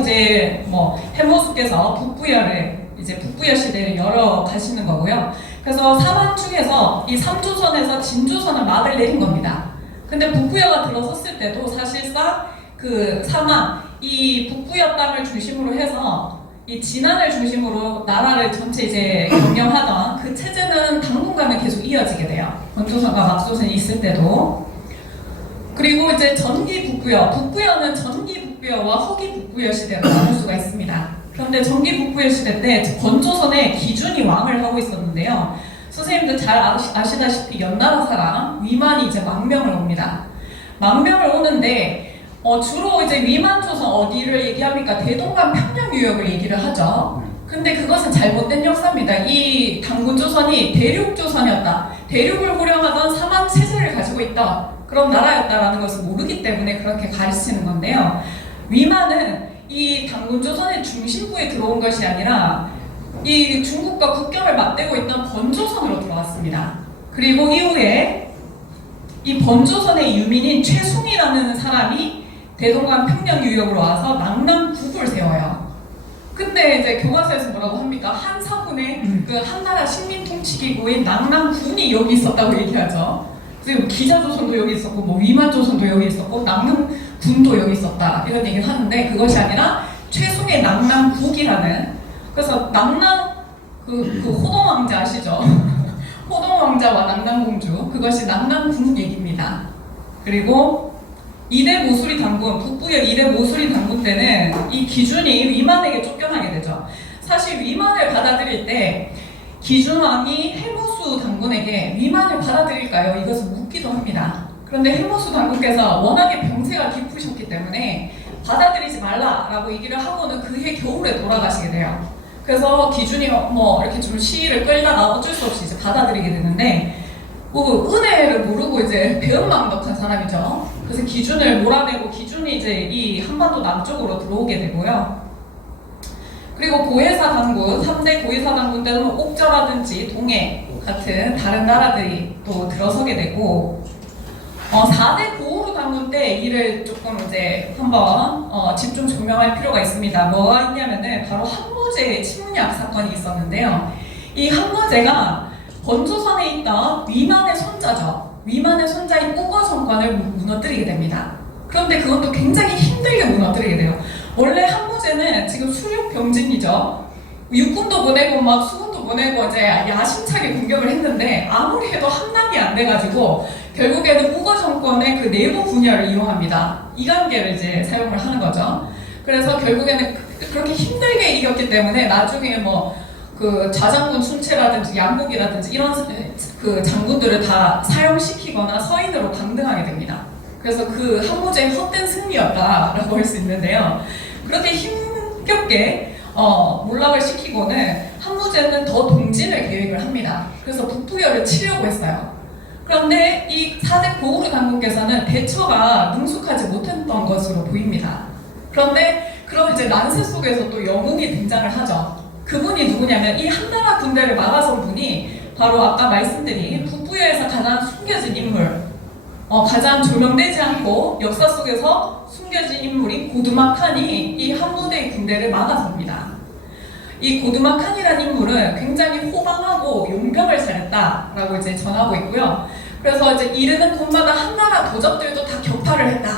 이제 뭐 해모수께서 북부여 시대를 열어 가시는 거고요. 그래서 사만 중에서 이 삼조선에서 진조선을 막을 내린 겁니다. 근데 북부여가 들어섰을 때도 사실상 그 사만, 이 북부여 땅을 중심으로 해서 이 진안을 중심으로 나라를 전체 이제 경영하던 그 체제는 당분간은 계속 이어지게 돼요. 건조선과 막조선이 있을 때도. 그리고 이제 전기 북부여, 북부여는 전기 북부여와 후기 북부여 시대로 나눌 수가 있습니다. 그런데 전기 북부여 시대 때 건조선의 기준이 왕을 하고 있었는데요. 선생님들 잘 아시다시피 연나라 사람 위만이 이제 망명을 옵니다. 망명을 오는데 주로 이제 위만 조선 어디를 얘기합니까? 대동강 평양 유역을 얘기를 하죠. 근데 그것은 잘못된 역사입니다. 이 당군 조선이 대륙 조선이었다. 대륙을 호령하던 사망 체제를 가지고 있다. 그런 나라였다라는 것을 모르기 때문에 그렇게 가르치는 건데요. 위만은 이 당군 조선의 중심부에 들어온 것이 아니라 이 중국과 국경을 맞대고 있던 번조선으로 들어왔습니다. 그리고 이후에 이 번조선의 유민인 최숭이라는 사람이 대동강 평양 유역으로 와서 낙남국을 세워요. 근데 이제 교과서에서 뭐라고 합니까? 한사군의 그 한나라 식민통치기구인 낙남군이 여기 있었다고 얘기하죠. 그리고 기자조선도 여기 있었고, 뭐 위만조선도 여기 있었고, 낙남군도 여기 있었다 이런 얘기를 하는데 그것이 아니라 최숭의 낙남국이라는, 그래서 낙남 그 호동왕자 아시죠? 호동왕자와 낙남공주, 그것이 낙남국 얘기입니다. 그리고 이대 모수리 당군, 북부의 이대 모수리 당군 때는 이 기준이 위만에게 쫓겨나게 되죠. 사실 위만을 받아들일 때 기준왕이 해무수 당군에게 위만을 받아들일까요? 이것을 묻기도 합니다. 그런데 해무수 당군께서 워낙에 병세가 깊으셨기 때문에 받아들이지 말라라고 얘기를 하고는 그해 겨울에 돌아가시게 돼요. 그래서 기준이 뭐 이렇게 좀 시위를 끌다가 어쩔 수 없이 이제 받아들이게 되는데, 뭐 은혜를 모르고 이제 배은망덕한 사람이죠. 그래서 기준을 몰아내고 기준이 이제 이 한반도 남쪽으로 들어오게 되고요. 그리고 고해사 당군, 3대 고해사 당군 때는 옥저라든지 동해 같은 다른 나라들이 또 들어서게 되고, 4대 고우루 당군 때 이를 조금 이제 한번 집중 조명할 필요가 있습니다. 뭐가 있냐면은 바로 한무제의 침략 사건이 있었는데요. 이 한무제가 번조선에 있던 위만의 손자죠. 위만의 손자인 우거 정권을 무너뜨리게 됩니다. 그런데 그것도 굉장히 힘들게 무너뜨리게 돼요. 원래 한무제는 지금 수륙 병진이죠. 육군도 보내고 막 수군도 보내고 이제 야심차게 공격을 했는데 아무리 해도 함락이 안 돼가지고 결국에는 우거 정권의 그 내부 분열을 이용합니다. 이관계를 이제 사용을 하는 거죠. 그래서 결국에는 그렇게 힘들게 이겼기 때문에 나중에 뭐 그 좌장군 춘체라든지 양국이라든지 이런 그 장군들을 다 사용시키거나 서인으로 강등하게 됩니다. 그래서 그 한무제의 헛된 승리였다라고 할 수 있는데요. 그렇게 힘겹게 몰락을 시키고는 한무제는 더 동진을 계획을 합니다. 그래서 북부여를 치려고 했어요. 그런데 이 4대 고우루 당군께서는 대처가 능숙하지 못했던 것으로 보입니다. 그런데 그럼 이제 난세 속에서 또 영웅이 등장을 하죠. 그분이 누구냐면 이 한나라 군대를 막아선 분이 바로 아까 말씀드린 북부여에서 가장 숨겨진 인물, 가장 조명되지 않고 역사 속에서 숨겨진 인물인 고두마칸이 이 한무대의 군대를 막아섭니다. 이 고두마칸이라는 인물은 굉장히 호방하고 용병을 잘했다라고 이제 전하고 있고요. 그래서 이제 이르는 곳마다 한나라 도적들도 다 격파를 했다.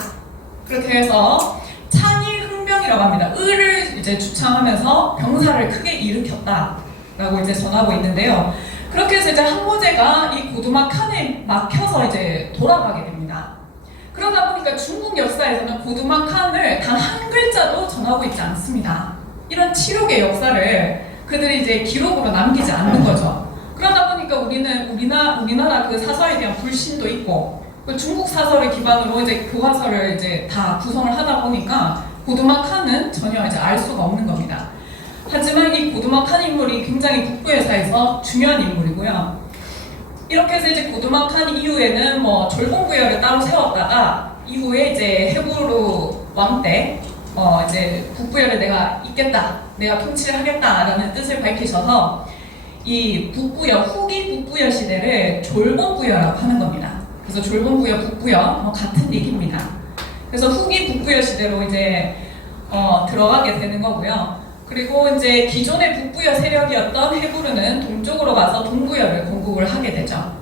그렇게 해서 창의 흥병이라고 합니다. 을을 이제 주창하면서 병사를 크게 일으켰다라고 이제 전하고 있는데요. 그렇게 해서 이제 한무제가 이 고두마칸에 막혀서 이제 돌아가게 됩니다. 그러다 보니까 중국 역사에서는 고두마칸을 단 한 글자도 전하고 있지 않습니다. 이런 치욕의 역사를 그들이 이제 기록으로 남기지 않는 거죠. 그러다 보니까 우리나라 그 사설에 대한 불신도 있고, 그 중국 사설을 기반으로 이제 교과서를 이제 다 구성을 하다 보니까 고두마칸은 전혀 이제 알 수가 없는 겁니다. 하지만 이 고두마칸 인물이 굉장히 북부여사에서 중요한 인물이고요. 이렇게 해서 이제 고두마칸 이후에는 뭐 졸봉부여를 따로 세웠다가 이후에 이제 해부르 왕 때 이제 북부여를 내가 잇겠다, 내가 통치를 하겠다라는 뜻을 밝히셔서 이 북부여, 후기 북부여 시대를 졸봉부여라고 하는 겁니다. 그래서 졸봉부여, 북부여 같은 얘기입니다. 그래서 후기 북부여 시대로 이제 들어가게 되는 거고요. 그리고 이제 기존의 북부여 세력이었던 해부르는 동쪽으로 가서 동부여를 건국을 하게 되죠.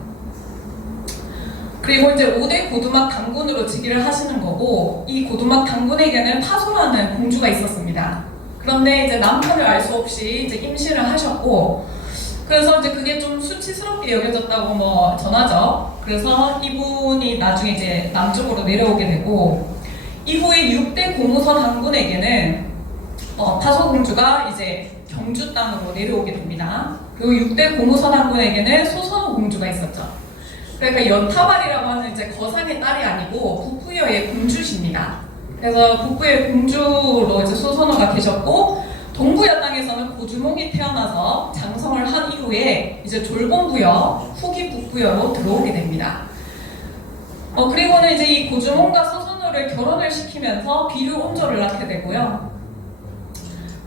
그리고 이제 5대 고두막 당군으로 즉위를 하시는 거고, 이 고두막 당군에게는 파소라는 공주가 있었습니다. 그런데 이제 남편을 알 수 없이 이제 임신을 하셨고, 그래서 이제 그게 좀 수치스럽게 여겨졌다고 뭐 전하죠. 그래서 이분이 나중에 이제 남쪽으로 내려오게 되고, 이후에 6대 고무서 당군에게는 파소공주가 이제 경주 땅으로 내려오게 됩니다. 그리고 6대 고무서 당군에게는 소선호 공주가 있었죠. 그러니까 연타발이라고 하는 이제 거상의 딸이 아니고 북부여의 공주십니다. 그래서 북부의 공주로 이제 소선호가 계셨고, 동부여 땅에서는 고주몽이 태어나서 장성을 한 이후에 이제 졸봉부여, 후기 북부여로 들어오게 됩니다. 그리고는 이제 이 고주몽과 소선호를 결혼을 시키면서 비류 온조를 낳게 되고요.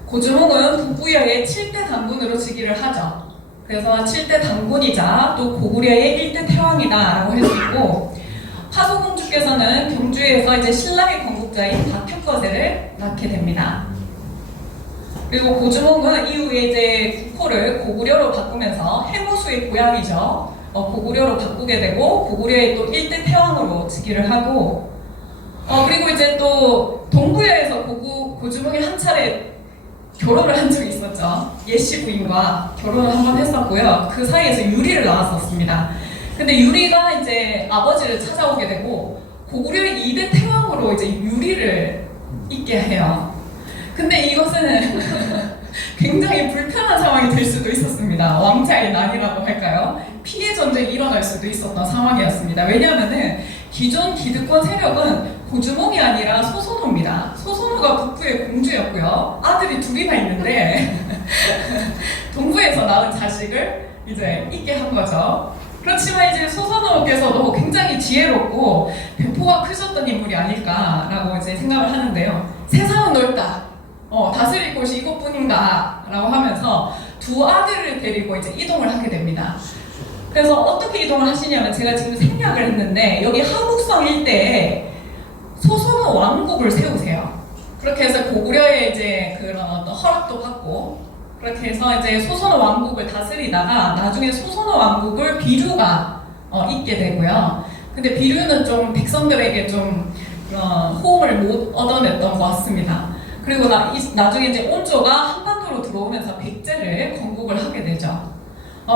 고주몽은 북부여의 7대 당군으로 즉위를 하죠. 그래서 7대 당군이자 또 고구려의 1대 태왕이다라고 할 수 있고, 파소공주께서는 경주에서 이제 신라의 건국자인 박혁거제를 낳게 됩니다. 그리고 고주몽은 이후에 이제 국호를 고구려로 바꾸면서 해모수의 고향이죠. 고구려로 바꾸게 되고 고구려의 또 1대 태왕으로 즉위를 하고, 그리고 이제 또 동부여에서 고주몽이 한 차례 결혼을 한 적이 있었죠. 예씨 부인과 결혼을 한 번 했었고요. 그 사이에서 유리를 낳았었습니다. 근데 유리가 이제 아버지를 찾아오게 되고 고구려의 2대 태왕으로 이제 유리를 있게 해요. 근데 이것은 굉장히 불편한 상황이 될 수도 있었습니다. 왕자의 난이라고 할까요? 피해 전쟁이 일어날 수도 있었던 상황이었습니다. 왜냐하면은 기존 기득권 세력은 고주몽이 아니라 소선호입니다. 소선호가 북부의 공주였고요. 아들이 둘이나 있는데 동부에서 낳은 자식을 이제 있게 한 거죠. 그렇지만 이제 소선호께서도 굉장히 지혜롭고 배포가 크셨던 인물이 아닐까라고 이제 생각을 하는데요. 세상은 넓다. 다스릴 곳이 이것뿐인가? 라고 하면서 두 아들을 데리고 이제 이동을 하게 됩니다. 그래서 어떻게 이동을 하시냐면, 제가 지금 생략을 했는데 여기 하북성 일대에 소선호 왕국을 세우세요. 그렇게 해서 고구려의 이제 그런 어떤 허락도 받고, 그렇게 해서 이제 소선호 왕국을 다스리다가 나중에 소선호 왕국을 비류가 잇게 되고요. 근데 비류는 좀 백성들에게 좀 호응을 못 얻어냈던 것 같습니다. 그리고 나중에 이제 온조가 한반도로 들어오면서 백제를 건국을 하게 되죠.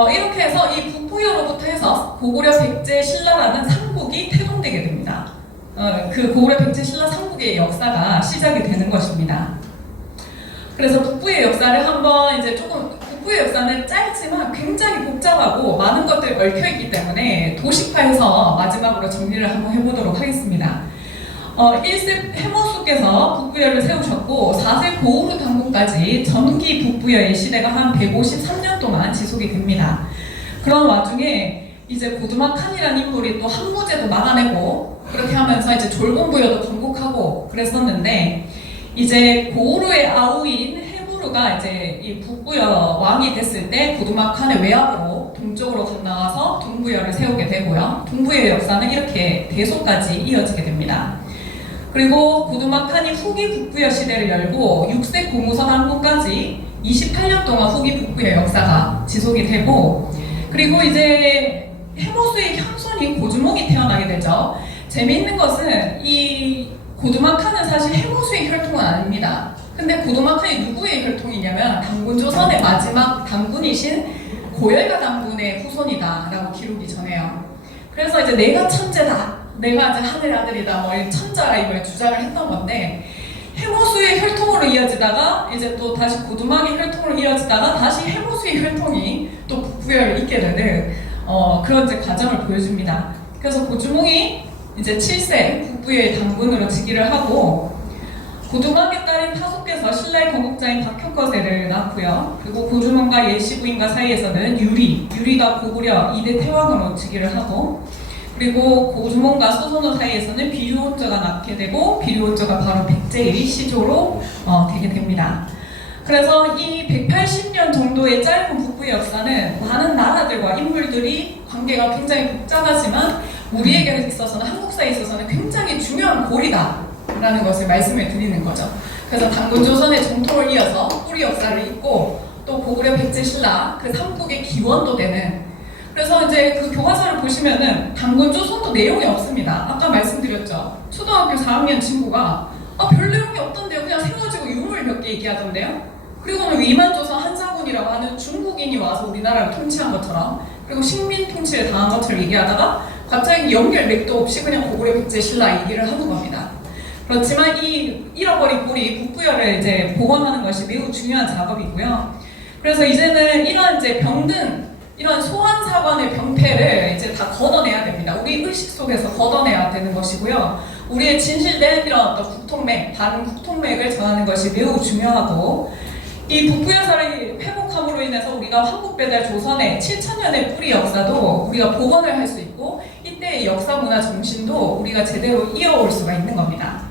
이렇게 해서 이 북부여로부터 해서 고구려 백제 신라라는 삼국이 태동되게 됩니다. 그 고구려 백제 신라 삼국의 역사가 시작이 되는 것입니다. 그래서 북부의 역사를 한번 이제 조금, 북부의 역사는 짧지만 굉장히 복잡하고 많은 것들이 얽혀있기 때문에 도식화해서 마지막으로 정리를 한번 해보도록 하겠습니다. 1세 해모수께서 북부여를 세우셨고 4세 고우르 당군까지 전기 북부여의 시대가 한 153년 동안 지속이 됩니다. 그런 와중에 이제 고두막 칸이라는 인물이 또 한무제도 막아내고, 그렇게 하면서 이제 졸공부여도 건국하고 그랬었는데, 이제 고우르의 아우인 해부르가 이제 이 북부여 왕이 됐을 때 고두막 칸의 외압으로 동쪽으로 건너가서 동부여를 세우게 되고요. 동부여의 역사는 이렇게 대소까지 이어지게 됩니다. 그리고 고두막 칸이 후기 북부여 시대를 열고 6세 고무선 항구까지 28년 동안 후기 북부여 역사가 지속이 되고, 그리고 이제 해모수의 형손인 고주몽이 태어나게 되죠. 재미있는 것은 이 고두막 칸은 사실 해모수의 혈통은 아닙니다. 근데 고두막 칸이 누구의 혈통이냐면 당군조선의 마지막 당군이신 고열가 당군의 후손이다라고 기록이 전해요. 그래서 이제 내가 천재다, 내가 이제 하늘의 아들이다, 뭐 천자라 이걸 주장을 했던 건데, 해모수의 혈통으로 이어지다가 이제 또 다시 고두막의 혈통으로 이어지다가 다시 해모수의 혈통이 또 북부여를 잇게 되는 그런 이제 과정을 보여줍니다. 그래서 고주몽이 이제 7세 북부여의 당군으로 즉위를 하고, 고두막의 딸인 파소께서 신라의 건국자인 박혁거제를 낳고요. 그리고 고주몽과 예씨 부인과 사이에서는 유리가 고구려 2대 태왕으로 즉위를 하고, 그리고 고주몽과 소선호 사이에서는 비류온조가 낳게 되고, 비류온조가 바로 백제의 시조로 되게 됩니다. 그래서 이 180년 정도의 짧은 북부의 역사는 많은 나라들과 인물들이 관계가 굉장히 복잡하지만 우리에게 있어서는, 한국사에 있어서는 굉장히 중요한 고리다라는 것을 말씀을 드리는 거죠. 그래서 당군조선의 정통을 이어서 뿌리 역사를 잇고, 또 고구려 백제 신라 그 삼국의 기원도 되는, 그래서 이제 그 교과서를 보시면은 당군조선도 내용이 없습니다. 아까 말씀드렸죠. 초등학교 4학년 친구가 별 내용이 없던데요. 그냥 세워지고 유물 몇 개 얘기하던데요. 그리고는 위만조선 한자군이라고 하는 중국인이 와서 우리나라를 통치한 것처럼, 그리고 식민 통치를 당한 것처럼 얘기하다가 갑자기 연결 맥도 없이 그냥 고구려 백제 신라 얘기를 하는 겁니다. 그렇지만 이 잃어버린 고리 북부여를 이제 복원하는 것이 매우 중요한 작업이고요. 그래서 이제는 이런 이제 병든 이런 소환사관의 병폐를 이제 다 걷어내야 됩니다. 우리 의식 속에서 걷어내야 되는 것이고요. 우리의 진실된 이런 어떤 국통맥, 바른 국통맥을 전하는 것이 매우 중요하고, 이 북부여사를 회복함으로 인해서 우리가 한국배달 조선의 7,000년의 뿌리 역사도 우리가 복원을 할 수 있고, 이때의 역사 문화 정신도 우리가 제대로 이어올 수가 있는 겁니다.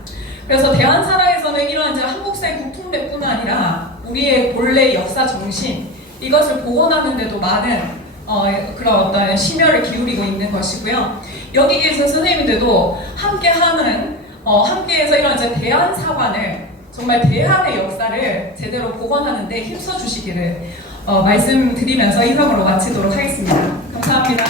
그래서 대한사랑에서는 이런 이제 한국사의 국통맥뿐 아니라 우리의 본래 역사 정신, 이것을 복원하는 데도 많은 그런 어떤 심혈을 기울이고 있는 것이고요. 여기 계신 선생님들도 함께하는, 함께해서 이런 이제 대한사관을, 정말 대한의 역사를 제대로 복원하는 데 힘써 주시기를 말씀드리면서 이상으로 마치도록 하겠습니다. 감사합니다.